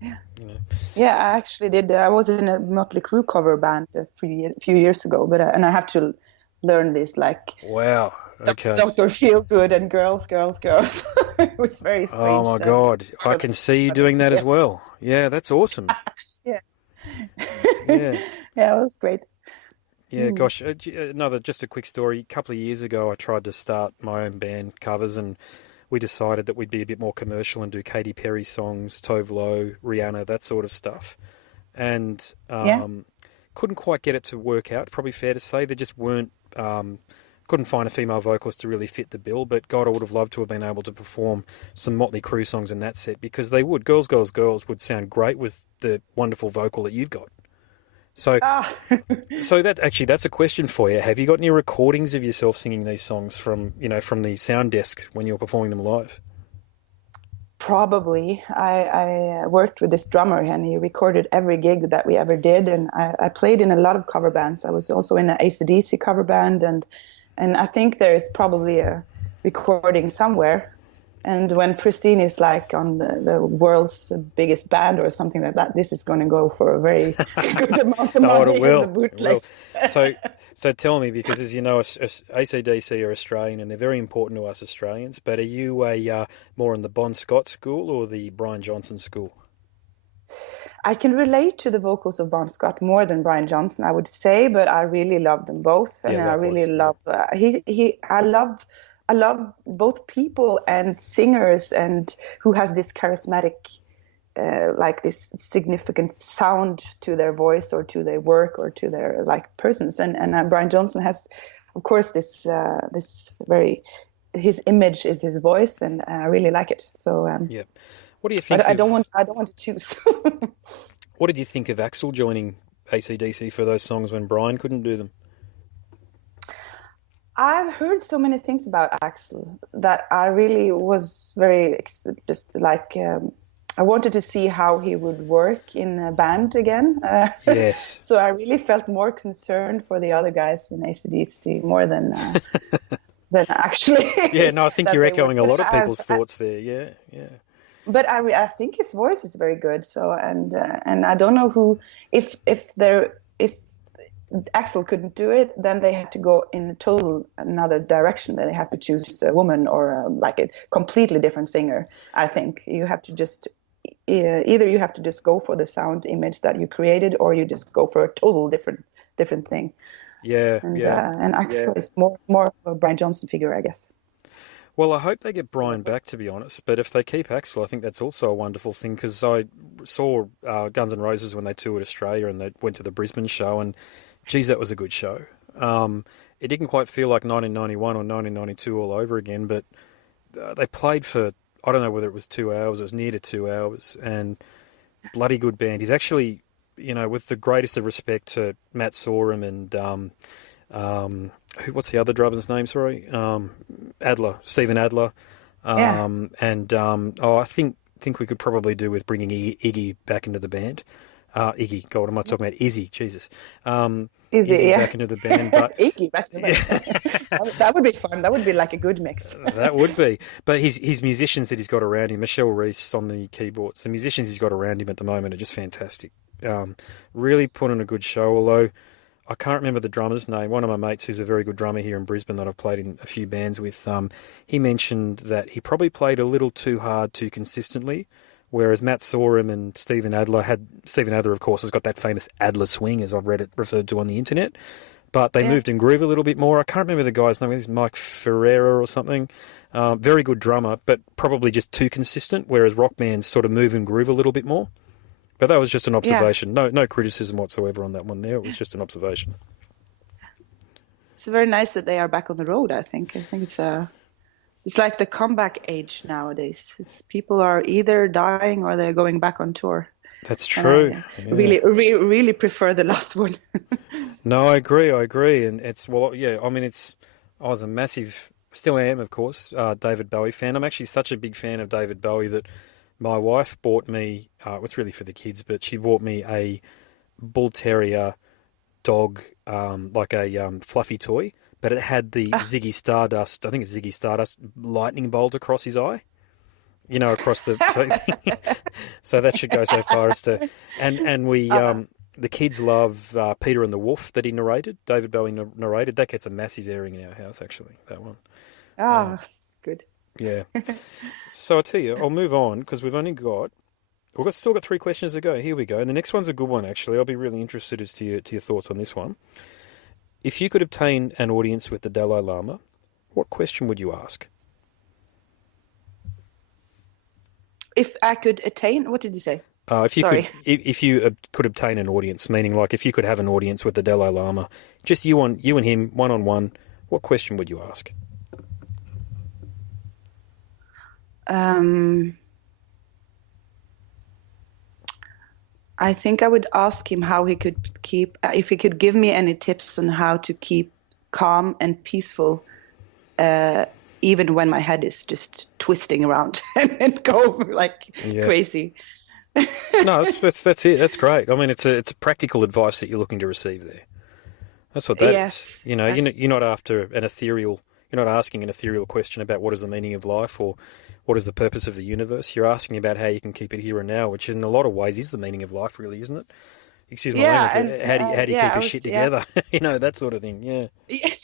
Yeah. You know. Yeah, I actually did. I was in a Motley Crue cover band a few years ago, but and I have to learn this like Wow. Okay. Dr. Feelgood and Girls. It was very strange. Oh my God, I can see you doing that as well. Yeah, that's awesome. Yeah. Yeah. Yeah, it was great. Yeah, gosh, just a quick story. A couple of years ago, I tried to start my own band covers, and we decided that we'd be a bit more commercial and do Katy Perry songs, Tove Lo, Rihanna, that sort of stuff. And couldn't quite get it to work out, probably fair to say. There just weren't, couldn't find a female vocalist to really fit the bill, but God, I would have loved to have been able to perform some Motley Crue songs in that set, because they would. Girls, Girls, Girls would sound great with the wonderful vocal that you've got. So, so that's a question for you. Have you got any recordings of yourself singing these songs from the sound desk when you're performing them live? Probably. I worked with this drummer, and he recorded every gig that we ever did, and I played in a lot of cover bands. I was also in an AC/DC cover band, and I think there is probably a recording somewhere. And when Pristine is like on the world's biggest band or something like that, this is going to go for a very good amount of money in the bootleg. So tell me, because as you know, AC/DC are Australian and they're very important to us Australians, but are you more in the Bon Scott school or the Brian Johnson school? I can relate to the vocals of Bon Scott more than Brian Johnson, I would say, but I really love them both. And I really love, I love both people and singers, and who has this charismatic, like this significant sound to their voice or to their work or to their like persons. And Brian Johnson has, of course, this very, his image is his voice, and I really like it. So yeah, what do you think? I don't want to choose. What did you think of Axl joining AC/DC for those songs when Brian couldn't do them? I've heard so many things about Axl that I really was very just like I wanted to see how he would work in a band again. Yes. So I really felt more concerned for the other guys in AC/DC more than actually. Yeah, no, I think you're echoing a lot of people's thoughts there. Yeah, yeah. But I think his voice is very good. So and I don't know who if Axl couldn't do it, then they had to go in a total another direction. Then they have to choose a woman or like a completely different singer. I think you have to just either you have to just go for the sound image that you created, or you just go for a total different thing. Yeah, and Axl is more of a Brian Johnson figure, I guess. Well, I hope they get Brian back, to be honest. But if they keep Axl, I think that's also a wonderful thing, because I saw Guns N' Roses when they toured Australia and they went to the Brisbane show, and geez, that was a good show. It didn't quite feel like 1991 or 1992 all over again, but they played for, I don't know whether it was 2 hours, it was near to 2 hours, and bloody good band. He's actually, with the greatest of respect to Matt Sorum and what's the other drummer's name? Sorry, Stephen Adler. I think we could probably do with bringing Iggy back into the band. Iggy, God, am I talking about Izzy? Jesus. Izzy back into the band. But Iggy back to the band. That would be fun. That would be like a good mix. That would be. But his musicians that he's got around him, Michelle Reese on the keyboards, the musicians he's got around him at the moment are just fantastic. Really put on a good show, although I can't remember the drummer's name. One of my mates who's a very good drummer here in Brisbane that I've played in a few bands with, he mentioned that he probably played a little too hard too consistently, whereas Matt Sorum and Stephen Adler of course, has got that famous Adler swing, as I've read it referred to on the internet, but they moved in groove a little bit more. I can't remember the guy's name. He's Mike Ferreira or something. Very good drummer, but probably just too consistent, whereas rock bands sort of move and groove a little bit more. But that was just an Yeah, observation. No criticism whatsoever on that one there. It was just an observation. it's very nice that they are back on the road. I think it's like the comeback age nowadays. It's people are either dying or they're going back on tour, That's and true. I Yeah. really prefer the last one. No, I agree. I agree. And it's, well, yeah, I mean, I was a massive, still am, of course, David Bowie fan. I'm actually such a big fan of David Bowie that my wife bought me, it was really for the kids, but she bought me a bull terrier dog, like a fluffy toy, but it had the Ah, Ziggy Stardust, I think it's Ziggy Stardust lightning bolt across his eye, you know, across the thing. So that should go so far as to, and we, uh, the kids love Peter and the Wolf that he narrated, David Bowie narrated. That gets a massive airing in our house, actually, that one. Um, it's good. yeah. So I tell you, I'll move on because we've still got three questions to go. Here we go. And the next one's a good one, actually. I'll be really interested as to your thoughts on this one. If you could obtain an audience with the Dalai Lama, what question would you ask? If I could attain, what did you say? If you Sorry. could, if you could obtain an audience, meaning like if you could have an audience with the Dalai Lama, just you and him, one on one, what question would you ask? Um, I think I would ask him how he could keep, if he could give me any tips on how to keep calm and peaceful, uh, even when my head is just twisting around and go like Yeah. crazy. No, that's it. That's great. I mean, it's a practical advice that you're looking to receive there. That's what that is. Yes. You know, you're not after an ethereal. You're not asking an ethereal question about what is the meaning of life or what is the purpose of the universe. You're asking about how you can keep it here and now, which in a lot of ways is the meaning of life, really, isn't it? Excuse my Yeah, language, and but how do you yeah, keep your shit yeah. together? You know, that sort of thing. Yeah. Yeah.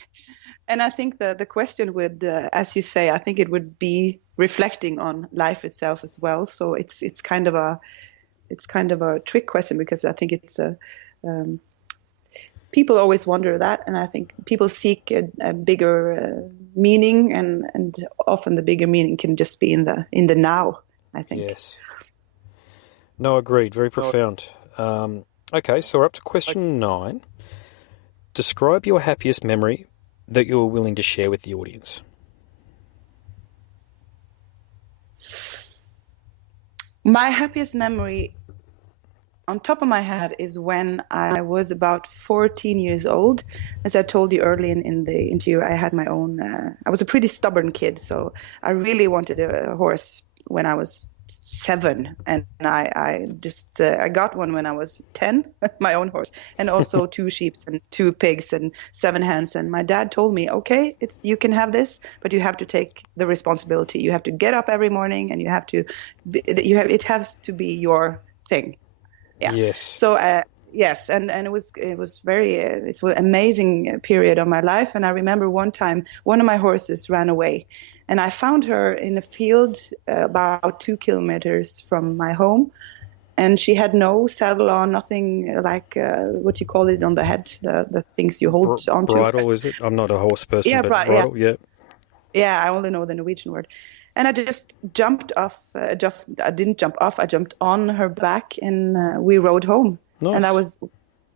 And I think the question would, as you say, I think it would be reflecting on life itself as well. So it's kind of a trick question because I think it's a um, people always wonder that, and I think people seek a bigger meaning, and often the bigger meaning can just be in the now, I think. Yes. No, agreed. Very profound. Okay, so we're up to question 9. Describe your happiest memory that you're willing to share with the audience. My happiest memory on top of my head is when I was about 14 years old. As I told you early in the interview, I had my own, I was a pretty stubborn kid, so I really wanted a horse when I was 7, and I got one when I was 10, my own horse, and also 2 sheep and 2 pigs and 7 hens. And my dad told me, okay, you can have this, but you have to take the responsibility. You have to get up every morning, and it has to be your thing. Yeah. Yes. So yes, and it was very it's an amazing period of my life. And I remember one time one of my horses ran away, and I found her in a field about 2 kilometers from my home, and she had no saddle on, nothing like what you call it on the head, the things you hold onto. Bridle, is it? I'm not a horse person, Yeah, but yeah, bridle, yeah. yeah. I only know the Norwegian word. And I just jumped off. I didn't jump off. I jumped on her back, and we rode home. And Nice.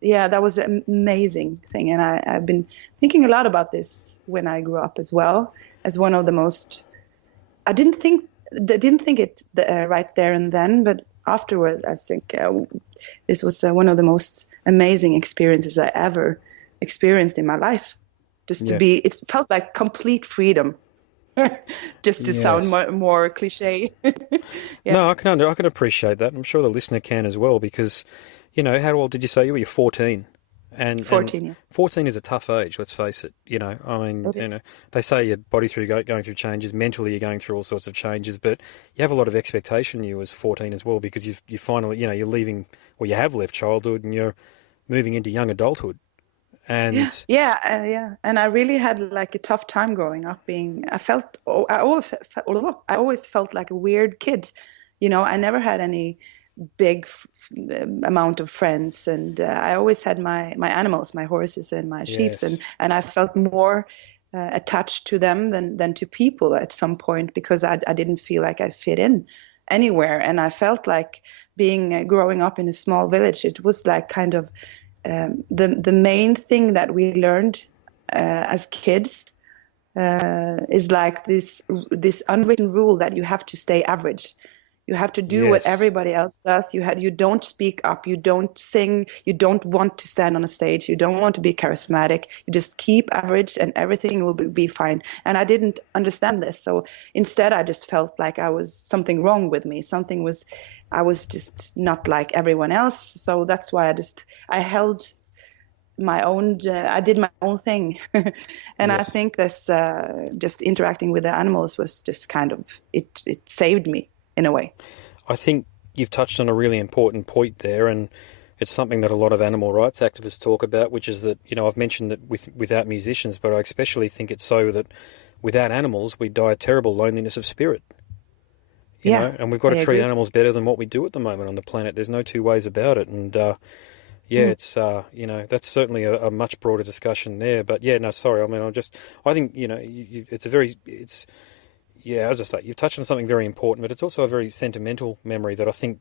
that was an amazing thing. And I've been thinking a lot about this when I grew up as well, as one of the most. I didn't think it right there and then, but afterwards, I think this was one of the most amazing experiences I ever experienced in my life. Just to Yeah. be, it felt like complete freedom. Just to sound Yes. more cliche. Yeah, No, I can appreciate that. I'm sure the listener can as well because, you know, how old did you say you were? You're 14, and 14 years. 14 is a tough age. Let's face it. You know, I mean, It you know, is. they say your body's going through changes. Mentally, you're going through all sorts of changes, but you have a lot of expectation. You as 14 as well because you finally, you know, you're leaving or you have left childhood and you're moving into young adulthood. Yeah, And yeah, yeah. And I really had like a tough time growing up. I always felt like a weird kid. I never had any big amount of friends, and I always had my animals, my horses and my sheeps, and yes, and I felt more attached to them than to people at some point because I didn't feel like I fit in. anywhere. And I felt like being growing up in a small village, it was like kind of the main thing that we learned as kids is like this unwritten rule that you have to stay average. You have to do what Yes. everybody else does. You don't speak up. You don't sing. You don't want to stand on a stage. You don't want to be charismatic. You just keep average, and everything will be fine. And I didn't understand this, so instead, I just felt like I was something wrong with me. I was just not like everyone else. So that's why I held my own. I did my own thing, and I Yes. think this just interacting with the animals was just kind of it saved me in a way. I think you've touched on a really important point there, and it's something that a lot of animal rights activists talk about, which is that, I've mentioned that without musicians, but I especially think it's so that without animals, we die a terrible loneliness of spirit, Yeah, and we've got I to treat agree. animals better than what we do at the moment on the planet. There's no two ways about it. And, yeah, Mm. it's, that's certainly a much broader discussion there. But yeah, no, sorry. I mean, I think, yeah, as I say, you've touched on something very important, but it's also a very sentimental memory that I think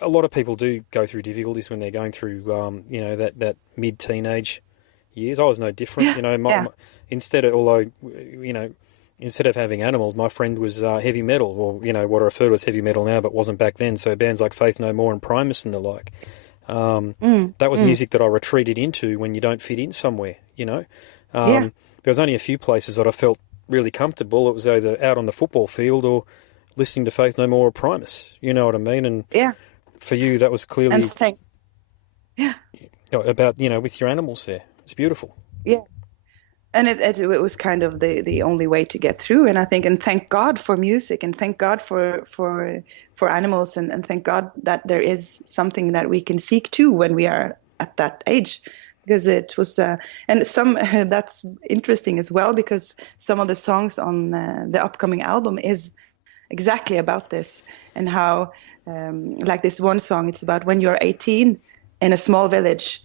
a lot of people do go through difficulties when they're going through, that mid-teenage years. I was no different. Yeah, yeah, Instead of having animals, my friend was heavy metal, or what I refer to as heavy metal now, but wasn't back then. So bands like Faith No More and Primus and the like. Um, mm, that was mm, music that I retreated into when you don't fit in somewhere. yeah, There was only a few places that I felt really comfortable. It was either out on the football field or listening to Faith No More or Primus. You know what I mean? And yeah. for you, that was And clearly thank, yeah, about with your animals there. It's beautiful. yeah. And it was kind of the only way to get through. And I think, and thank God for music, and thank God for animals, and thank God that there is something that we can seek to when we are at that age. Because it was, and some that's interesting as well, because some of the songs on the upcoming album is exactly about this, and how, like this one song, it's about when you're 18 in a small village.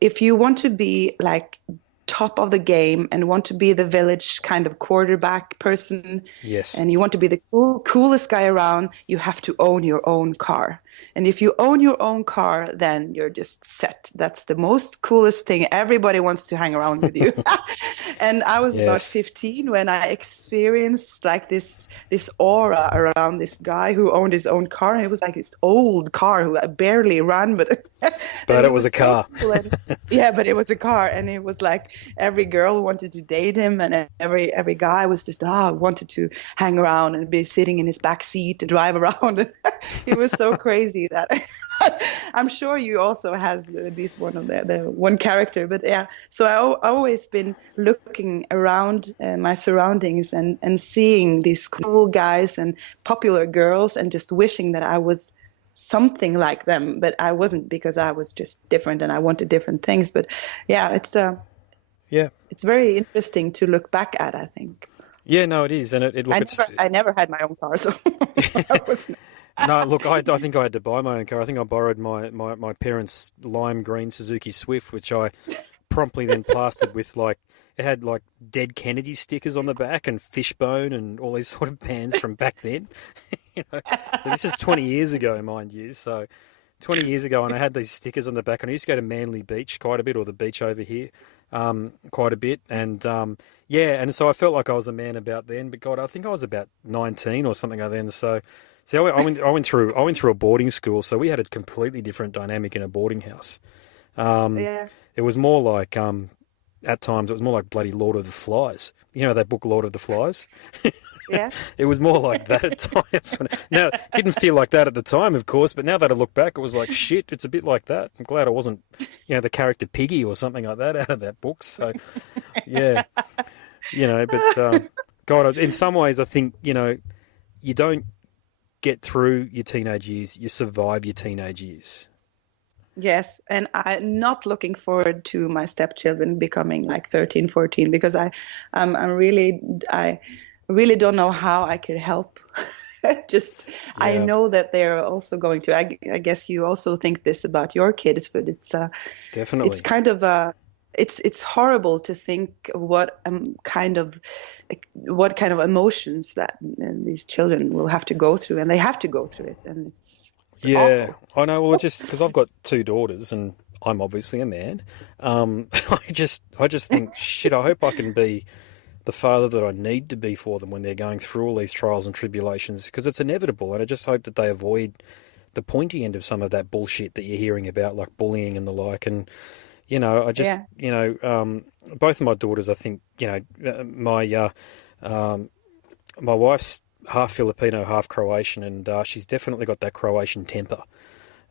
If you want to be like top of the game and want to be the village kind of quarterback person, Yes. and you want to be the coolest guy around, you have to own your own car. And if you own your own car, then you're just set. That's the most coolest thing. Everybody wants to hang around with you. And I was about Yes. 15 when I experienced like this aura around this guy who owned his own car, and it was like this old car who barely ran, but and But it he was a was so car. cool. And yeah, but it was a car, and it was like every girl wanted to date him, and every guy was just wanted to hang around and be sitting in his back seat to drive around. It was so crazy that I'm sure you also has this one of the one character, but yeah. So I always been looking around my surroundings, and seeing these cool guys and popular girls, and just wishing that I was something like them, but I wasn't, because I was just different and I wanted different things. But yeah, Yeah. it's very interesting to look back at, I think. Yeah, no, it is. And look, it's, I never had my own car, so I was no, look, I think I had to buy my own car. I think I borrowed my parents' lime green Suzuki Swift, which I promptly then plastered with it had like Dead Kennedy stickers on the back and Fishbone and all these sort of bands from back then. you know. So this is 20 years ago, mind you. So 20 years ago, and I had these stickers on the back, and I used to go to Manly Beach quite a bit, or the beach over here, quite a bit, and yeah, and so I felt like I was a man about then. But God, I think I was about 19 or something like then. So, see, I went through a boarding school, so we had a completely different dynamic in a boarding house. Um, yeah, it was more like at times it was more like bloody Lord of the Flies. You know that book Lord of the Flies? yeah. It was more like that at times. Now, it didn't feel like that at the time, of course, but now that I look back, it was like, shit, it's a bit like that. I'm glad I wasn't, the character Piggy or something like that out of that book. So, yeah, but God, in some ways, I think, you don't get through your teenage years, you survive your teenage years. Yes, and I'm not looking forward to my stepchildren becoming like 13, 14, because I really don't know how I could help. Just, I Yeah, know that they're also going to, I guess you also think this about your kids, but it's definitely. kind of it's horrible to think what kind of emotions that these children will have to go through, and they have to go through it, and it's Yeah, awful. I know. Well, just because I've got two daughters and I'm obviously a man, I just think, shit, I hope I can be the father that I need to be for them when they're going through all these trials and tribulations, because it's inevitable. And I just hope that they avoid the pointy end of some of that bullshit that you're hearing about, like bullying and the like. And, I just, Yeah. both of my daughters, I think, my wife's half Filipino, half Croatian, and she's definitely got that Croatian temper.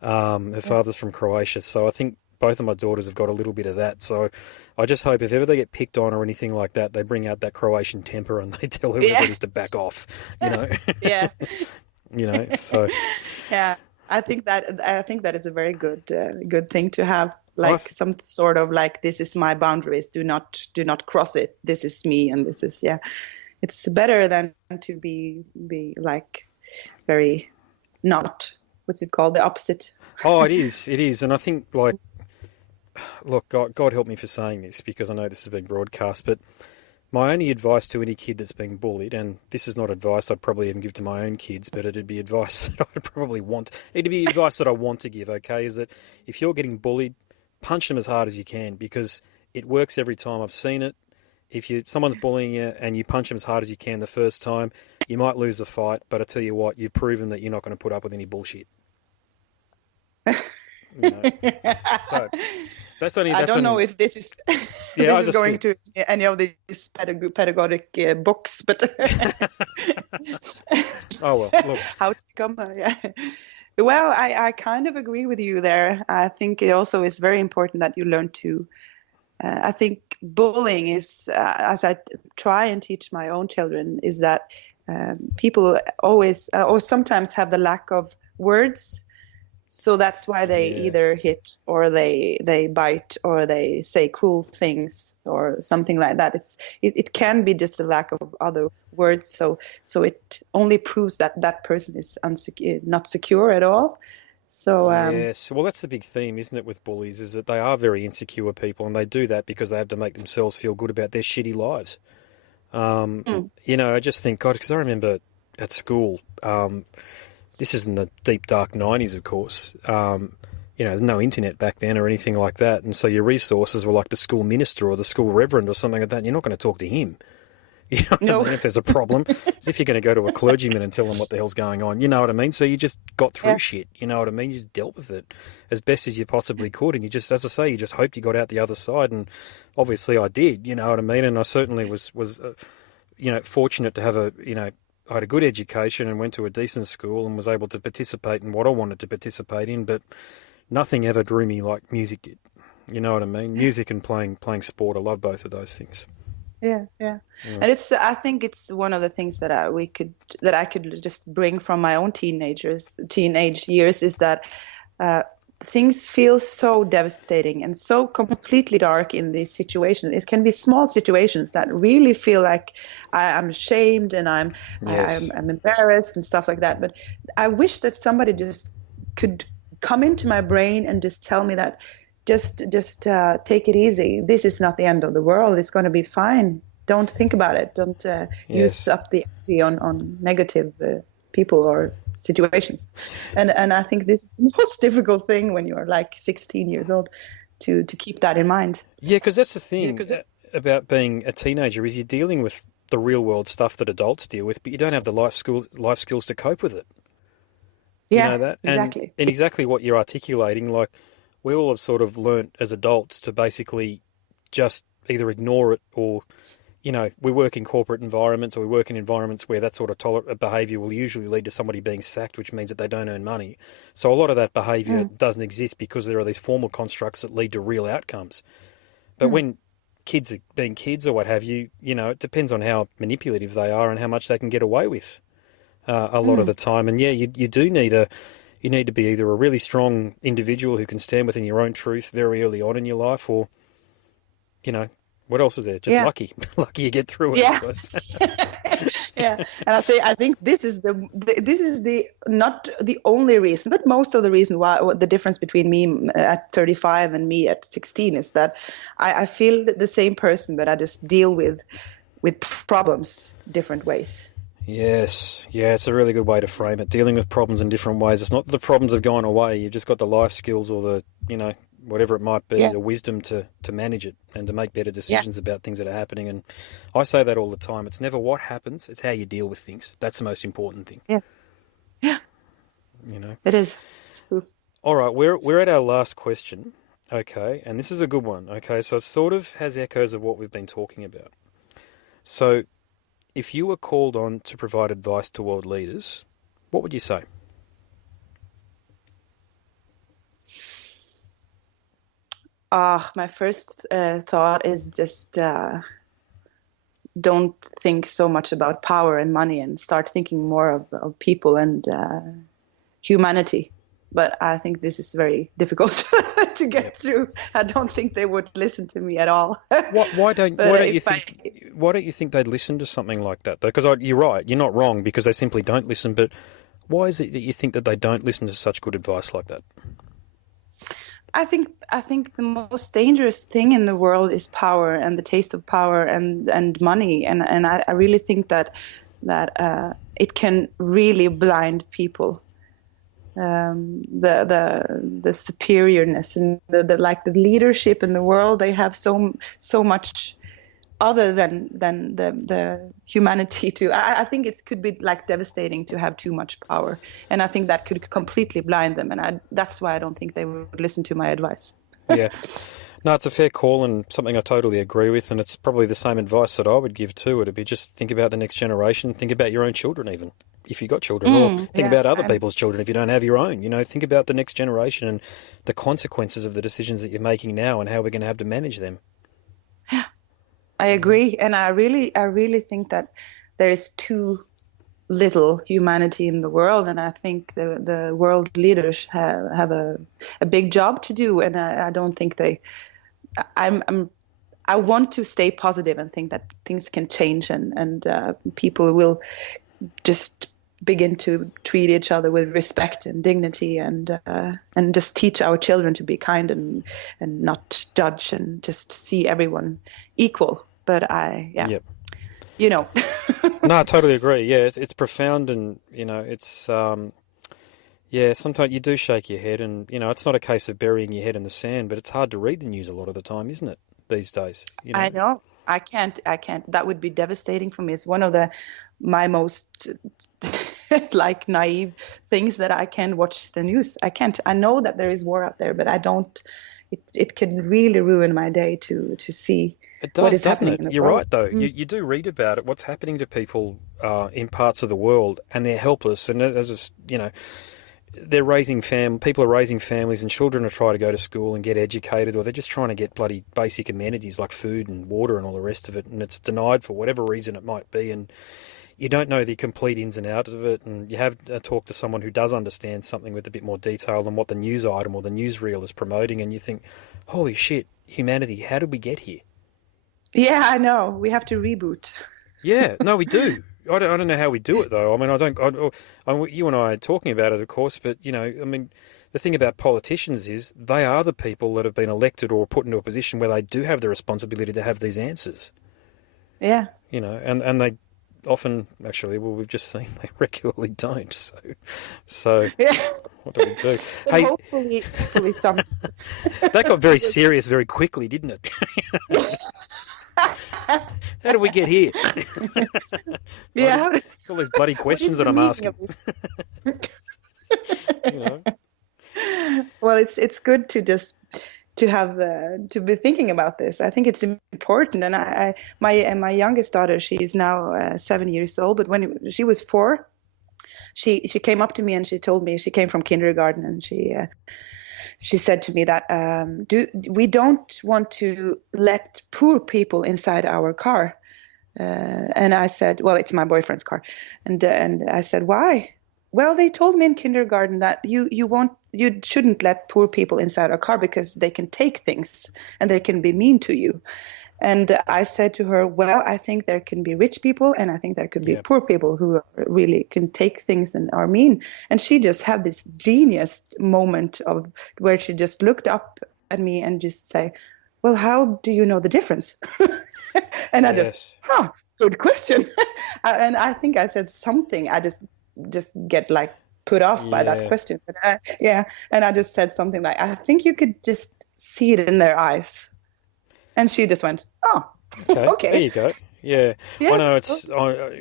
Her father's from Croatia, so I think both of my daughters have got a little bit of that. So I just hope if ever they get picked on or anything like that, they bring out that Croatian temper and they tell whoever Yeah. it is to back off. You know, Yeah. So Yeah, I think that is a very good thing to have, I, like some sort of like, this is my boundaries. Do not cross it. This is me, and this is, yeah. It's better than to be like very not, what's it called, the opposite. oh, it is, and I think like, look, God help me for saying this because I know this has been broadcast, but my only advice to any kid that's being bullied, and this is not advice I'd probably even give to my own kids, but it'd be advice that I'd probably it'd be advice that I want to give, okay, is that if you're getting bullied, punch them as hard as you can, because it works every time. I've seen it. If someone's bullying you and you punch them as hard as you can the first time, you might lose the fight, but I tell you what, you've proven that you're not going to put up with any bullshit. You know. So I don't know if this is yeah, this is going to any of these pedagogic books, but oh well, look. how to become yeah. Well, I kind of agree with you there. I think it also is very important that you learn to. I think bullying is, as I try and teach my own children, is that people always or sometimes have the lack of words. So that's why they Yeah. either hit or they bite or they say cruel things or something like that. It can be just a lack of other words. So it only proves that that person is not secure at all. So Yes, well, that's the big theme, isn't it, with bullies, is that they are very insecure people, and they do that because they have to make themselves feel good about their shitty lives. I just think, God, because I remember at school, this is in the deep, dark 90s, of course. There's no internet back then or anything like that, and so your resources were like the school minister or the school reverend or something like that, and you're not going to talk to him. You know what No. I mean? If there's a problem, as if you're going to go to a clergyman and tell them what the hell's going on. You know what I mean? So you just got through Yeah. shit. You know what I mean? You just dealt with it as best as you possibly could. And you just, as I say, you just hoped you got out the other side. And obviously I did, you know what I mean? And I certainly was fortunate to have I had a good education and went to a decent school and was able to participate in what I wanted to participate in. But nothing ever drew me like music did. You know what I mean? Music and playing sport. I love both of those things. Yeah. And I think it's one of the things that I could just bring from my own teenage years is that things feel so devastating and so completely dark in these situations. It can be small situations that really feel like I'm ashamed and Yes. I'm embarrassed and stuff like that. But I wish that somebody just could come into my brain and just tell me that just take it easy. This is not the end of the world. It's going to be fine. Don't think about it. Don't use up the energy on negative people or situations. And I think this is the most difficult thing when you're like 16 years old to keep that in mind. Yeah, because that's the thing about being a teenager is you're dealing with the real world stuff that adults deal with, but you don't have the life skills to cope with it. You Yeah, know that? exactly. And exactly what you're articulating, like we all have sort of learnt as adults to basically just either ignore it or, we work in corporate environments or we work in environments where that sort of behaviour will usually lead to somebody being sacked, which means that they don't earn money. So a lot of that behaviour doesn't exist because there are these formal constructs that lead to real outcomes. But when kids are being kids or what have you, it depends on how manipulative they are and how much they can get away with a lot of the time. And yeah, you do need you need to be either a really strong individual who can stand within your own truth very early on in your life or, what else is there? Just lucky. Lucky you get through it, I suppose. Yeah, and I think this is the not the only reason, but most of the reason why what the difference between me at 35 and me at 16 is that I feel the same person, but I just deal with problems different ways. Yes, yeah, it's a really good way to frame it. Dealing with problems in different ways. It's not that the problems have gone away. You've just got the life skills or the, whatever it might be, Yeah, the wisdom to manage it and to make better yeah, decisions about things that are happening. And I say that all the time. It's never what happens, it's how you deal with things. That's the most important thing, yes, yeah, you know. it is. It's true. All right, we're at our last question. Okay, and this is a good one. Okay, so it sort of has echoes of what we've been talking about. So, if you were called on to provide advice to world leaders, what would you say? My first thought is just don't think so much about power and money and start thinking more of people and humanity. But I think this is very difficult to Yep. get through. I don't think they would listen to me at all. Why don't But you if I, think why don't you think they'd listen to something like that though? Because you're right, you're not wrong because they simply don't listen. But why is it that you think that they don't listen to such good advice like that? I think the most dangerous thing in the world is power and the taste of power and money. And I really think that it can really blind people. The superiorness and the like the leadership in the world, they have so much other than the humanity to I think it could be like devastating to have too much power, and I think that could completely blind them, and that's why I don't think they would listen to my advice. Yeah. No, it's a fair call and something I totally agree with, and it's probably the same advice that I would give too. It'd be just think about the next generation, think about your own children even, if you've got children, or think Yeah, about other people's children if you don't have your own. Think about the next generation and the consequences of the decisions that you're making now and how we're going to have to manage them. I You know? agree, and I really think that there is too little humanity in the world, and I think the world leaders have a big job to do, and I don't think they. I'm I want to stay positive and think that things can change, and people will just begin to treat each other with respect and dignity, and just teach our children to be kind and not judge and just see everyone equal. But yeah, Yep. you know. No, I totally agree. Yeah, it's profound, and it's yeah. Sometimes you do shake your head, and it's not a case of burying your head in the sand, but it's hard to read the news a lot of the time, isn't it? These days, I know. I can't. That would be devastating for me. It's one of my most like naive things that I can't watch the news. I can't. I know that there is war out there, but I don't. It can really ruin my day to see It what does, is doesn't happening it? in the You're world. right, though. You do read about it, what's happening to people in parts of the world, and they're helpless. And they're people are raising families, and children are trying to go to school and get educated, or they're just trying to get bloody basic amenities like food and water and all the rest of it, and it's denied for whatever reason it might be. And you don't know the complete ins and outs of it, and you have a talk to someone who does understand something with a bit more detail than what the news item or the newsreel is promoting, and you think, holy shit, humanity, how did we get here? Yeah, I know. We have to reboot. Yeah, no, we do. I don't know how we do it though. I mean, you and I are talking about it, of course, but I mean, the thing about politicians is they are the people that have been elected or put into a position where they do have the responsibility to have these answers. Yeah. And they often, actually, well, we've just seen they regularly don't. So Yeah. what do we do? But Hey, hopefully some. that got very serious very quickly, didn't it? How did we get here? Yeah. All these bloody What is questions that the I'm meaning asking. of this? You know? Well, it's good to just to have to be thinking about this. I think it's important, and my youngest daughter, she's now 7 years old, but when she was 4, she came up to me and she told me she came from kindergarten, and she said to me that we don't want to let poor people inside our car. And I said, well, it's my boyfriend's car. And I said, why? Well, they told me in kindergarten that you shouldn't let poor people inside a car because they can take things and they can be mean to you. And I said to her, well, I think there can be rich people and I think there could be Yeah. poor people who really can take things and are mean. And she just had this genius moment of where she just looked up at me and just say, well, how do you know the difference? And I just, Yes. good question. And I think I said something. I just get like put off by that Yeah. question. But yeah, and I just said something like, I think you could just see it in their eyes. And she just went, oh, Okay. There okay. you go. Yeah. I Yeah. know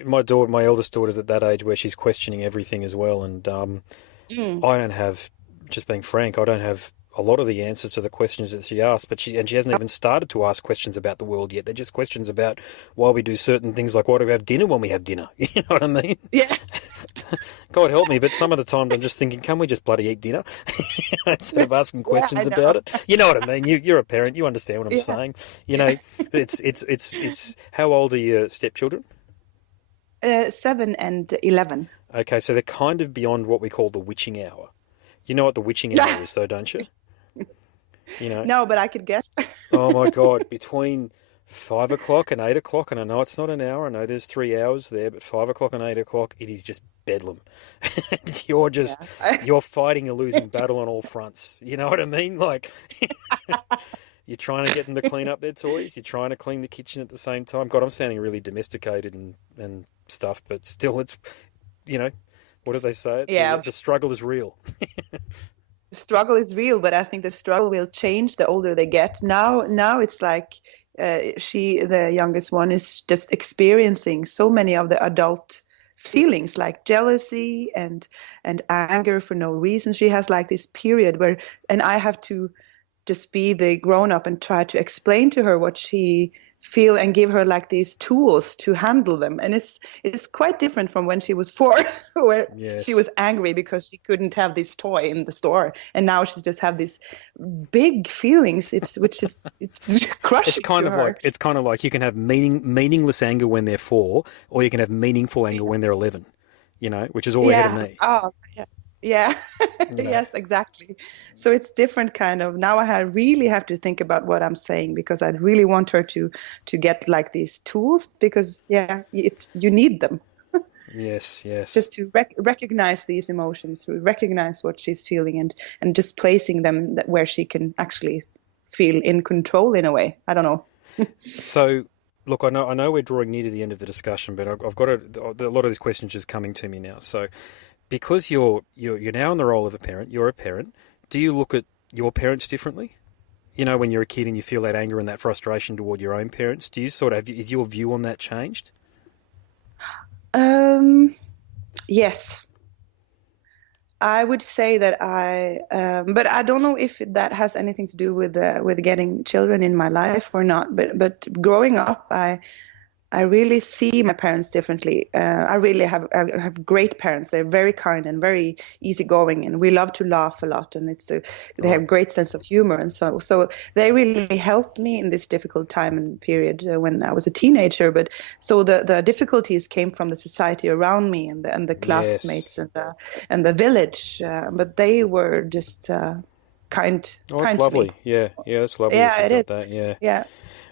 my daughter, my eldest daughter's at that age where she's questioning everything as well, and Mm. I don't have, just being frank, I don't have a lot of the answers to the questions that she asked, but she hasn't even started to ask questions about the world yet. They're just questions about why we do certain things, like why do we have dinner when we have dinner? You know what I mean? Yeah. God help me, but some of the times I'm just thinking, can we just bloody eat dinner instead of asking Yeah, I questions know. about it? You know what I mean? You're a parent, you understand what I'm Yeah. saying. You know, it's. How old are your stepchildren? 7 and 11. Okay, so they're kind of beyond what we call the witching hour. You know what the witching hour is, though, don't you? You know, No, but I could guess. oh my God, between 5 o'clock and 8 o'clock, and I know it's not an hour, I know there's 3 hours there, but 5 o'clock and 8 o'clock, it is just bedlam. You're just, Yeah. you're fighting a losing battle on all fronts. You know what I mean? Like, you're trying to get them to clean up their toys, you're trying to clean the kitchen at the same time. God, I'm sounding really domesticated and stuff, but still, it's, you know, what do they say? The Yeah. the struggle is real. The struggle is real, but I think the struggle will change the older they get. Now it's like the youngest one, is just experiencing so many of the adult feelings like jealousy and anger for no reason. She has like this period where, and I have to just be the grown up and try to explain to her what she feel and give her like these tools to handle them. And it's quite different from when she was 4 where she Yes. was angry because she couldn't have this toy in the store, and now she just have these big feelings, it's It's crushing kind to of like her. you can have meaningless anger when they're 4, or you can have meaningful anger when they're 11. You know, which is all ahead of Yeah. me. Oh, yeah. Yeah. You know, Yes, exactly. So it's different kind of, now really have to think about what I'm saying, because I really want her to get like these tools, because yeah, it's you need them yes, yes, just to recognize these emotions, to recognize what she's feeling, and just placing them where she can actually feel in control in a way. I don't know. So, look, I know we're drawing near to the end of the discussion, but I've got a lot of these questions just coming to me now. So, because you're now in the role of a parent, you're a parent. Do you look at your parents differently? You know, when you're a kid and you feel that anger and that frustration toward your own parents, do you sort of is your view on that changed? Um, yes. I would say that but I don't know if that has anything to do with getting children in my life or not. But growing up, I really see my parents differently. I really have great parents. They're very kind and very easygoing, and we love to laugh a lot. And they Right. have great sense of humor, and so they really helped me in this difficult time and period when I was a teenager. But so the difficulties came from the society around me and the Yes. classmates and the village. But they were just kind Oh, that's kind to me. lovely. Yeah, yeah, that's lovely that Yeah, you've it got is. that. Yeah, Yeah,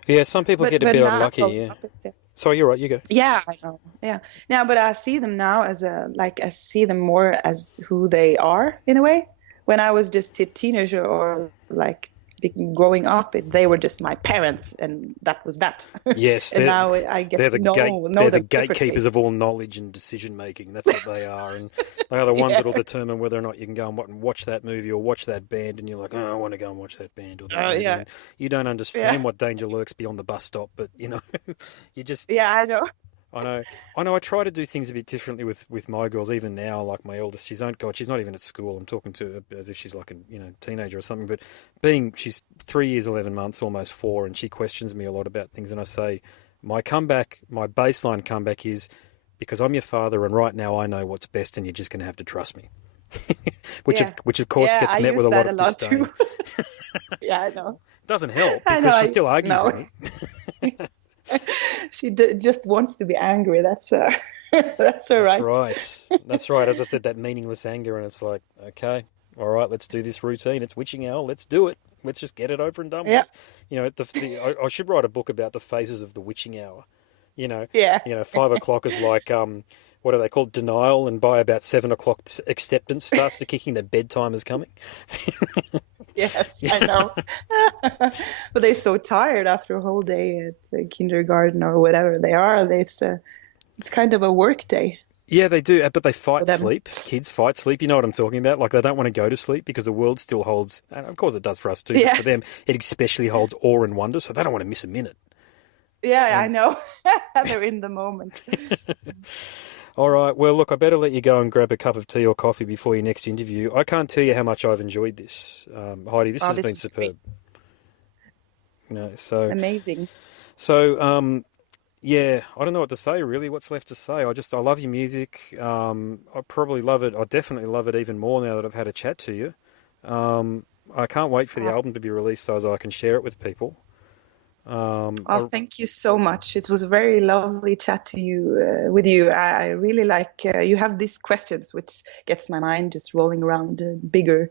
yeah. Some people get a but bit now unlucky. growing Yeah. up, it's Sorry, you're right. You go. yeah, I know. Yeah. Now, but I see them now as I see them more as who they are in a way. When I was just a teenager or like growing up, they were just my parents, and that was that. Yes, And now I get they're to the gate know they're the them differently. gatekeepers of all knowledge and decision making. That's what they are, and they are the ones Yeah. that'll determine whether or not you can go and watch that movie or watch that band. And you're like, oh, I want to go and watch that band or that movie, Yeah. and you don't Yeah. understand what danger lurks beyond the bus stop. But you know, you just Yeah, I know. I know. I know. I try to do things a bit differently with my girls. Even now, like my eldest, she's not even at school. I'm talking to her as if she's like a teenager or something. But she's 3 years, 11 months, almost 4, and she questions me a lot about things. And I say, my baseline comeback is because I'm your father, and right now I know what's best, and you're just going to have to trust me. Yeah. Which of course Yeah, gets I met with use a lot that a of lot disdain. too. Yeah, I know. Doesn't help I know. because she still argues with No. me. She just wants to be angry. That's that's all That's right. right. That's right. As I said, that meaningless anger, and it's like, okay, all right, let's do this routine. It's witching hour. Let's do it. Let's just get it over and done Yeah. with. You know, I should write a book about the phases of the witching hour. Yeah. 5 o'clock is like what are they called? Denial, and by about 7 o'clock, acceptance starts to kicking. That bedtime is coming. Yes, I know. But they're so tired after a whole day at kindergarten or whatever they are. It's kind of a work day Yeah, they do, but they for fight them. sleep. Kids fight sleep. You know what I'm talking about? Like, they don't want to go to sleep because the world still holds, and of course it does for us too, but Yeah. for them, it especially holds awe and wonder, so they don't want to miss a minute. Yeah, I And know. They're in the moment. all right, well, look, I better let you go and grab a cup of tea or coffee before your next interview. I can't tell you how much I've enjoyed this, Heidi. This Oh, has this been was great. superb. You know, so Amazing. so yeah, I don't know what to say really. What's left to say? I love your music. I probably love it. I definitely love it even more now that I've had a chat to you. I can't wait for the Oh, album to be released so I can share it with people. oh, thank you so much. It was a very lovely chat to you with you. I really like you have these questions which gets my mind just rolling around bigger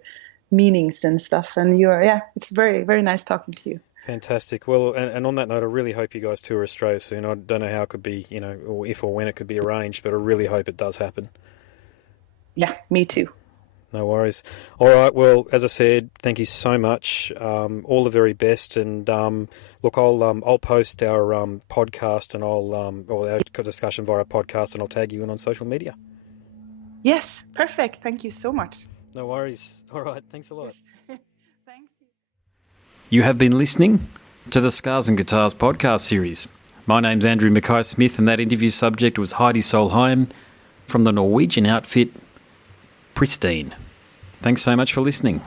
meanings and stuff. And yeah, it's very, very nice talking to you. Fantastic. Well, and on that note, I really hope you guys tour Australia soon. I don't know how it could be, or if or when it could be arranged, but I really hope it does happen. Yeah, me too. No worries. All right. Well, as I said, thank you so much. All the very best. And look, I'll post our podcast and or our discussion via our podcast, and I'll tag you in on social media. Yes, perfect. Thank you so much. No worries. All right. Thanks a lot. Yes. Thanks. You have been listening to the Scars and Guitars podcast series. My name's Andrew Mackay-Smith, and that interview subject was Heidi Solheim from the Norwegian outfit Pristine. Thanks so much for listening.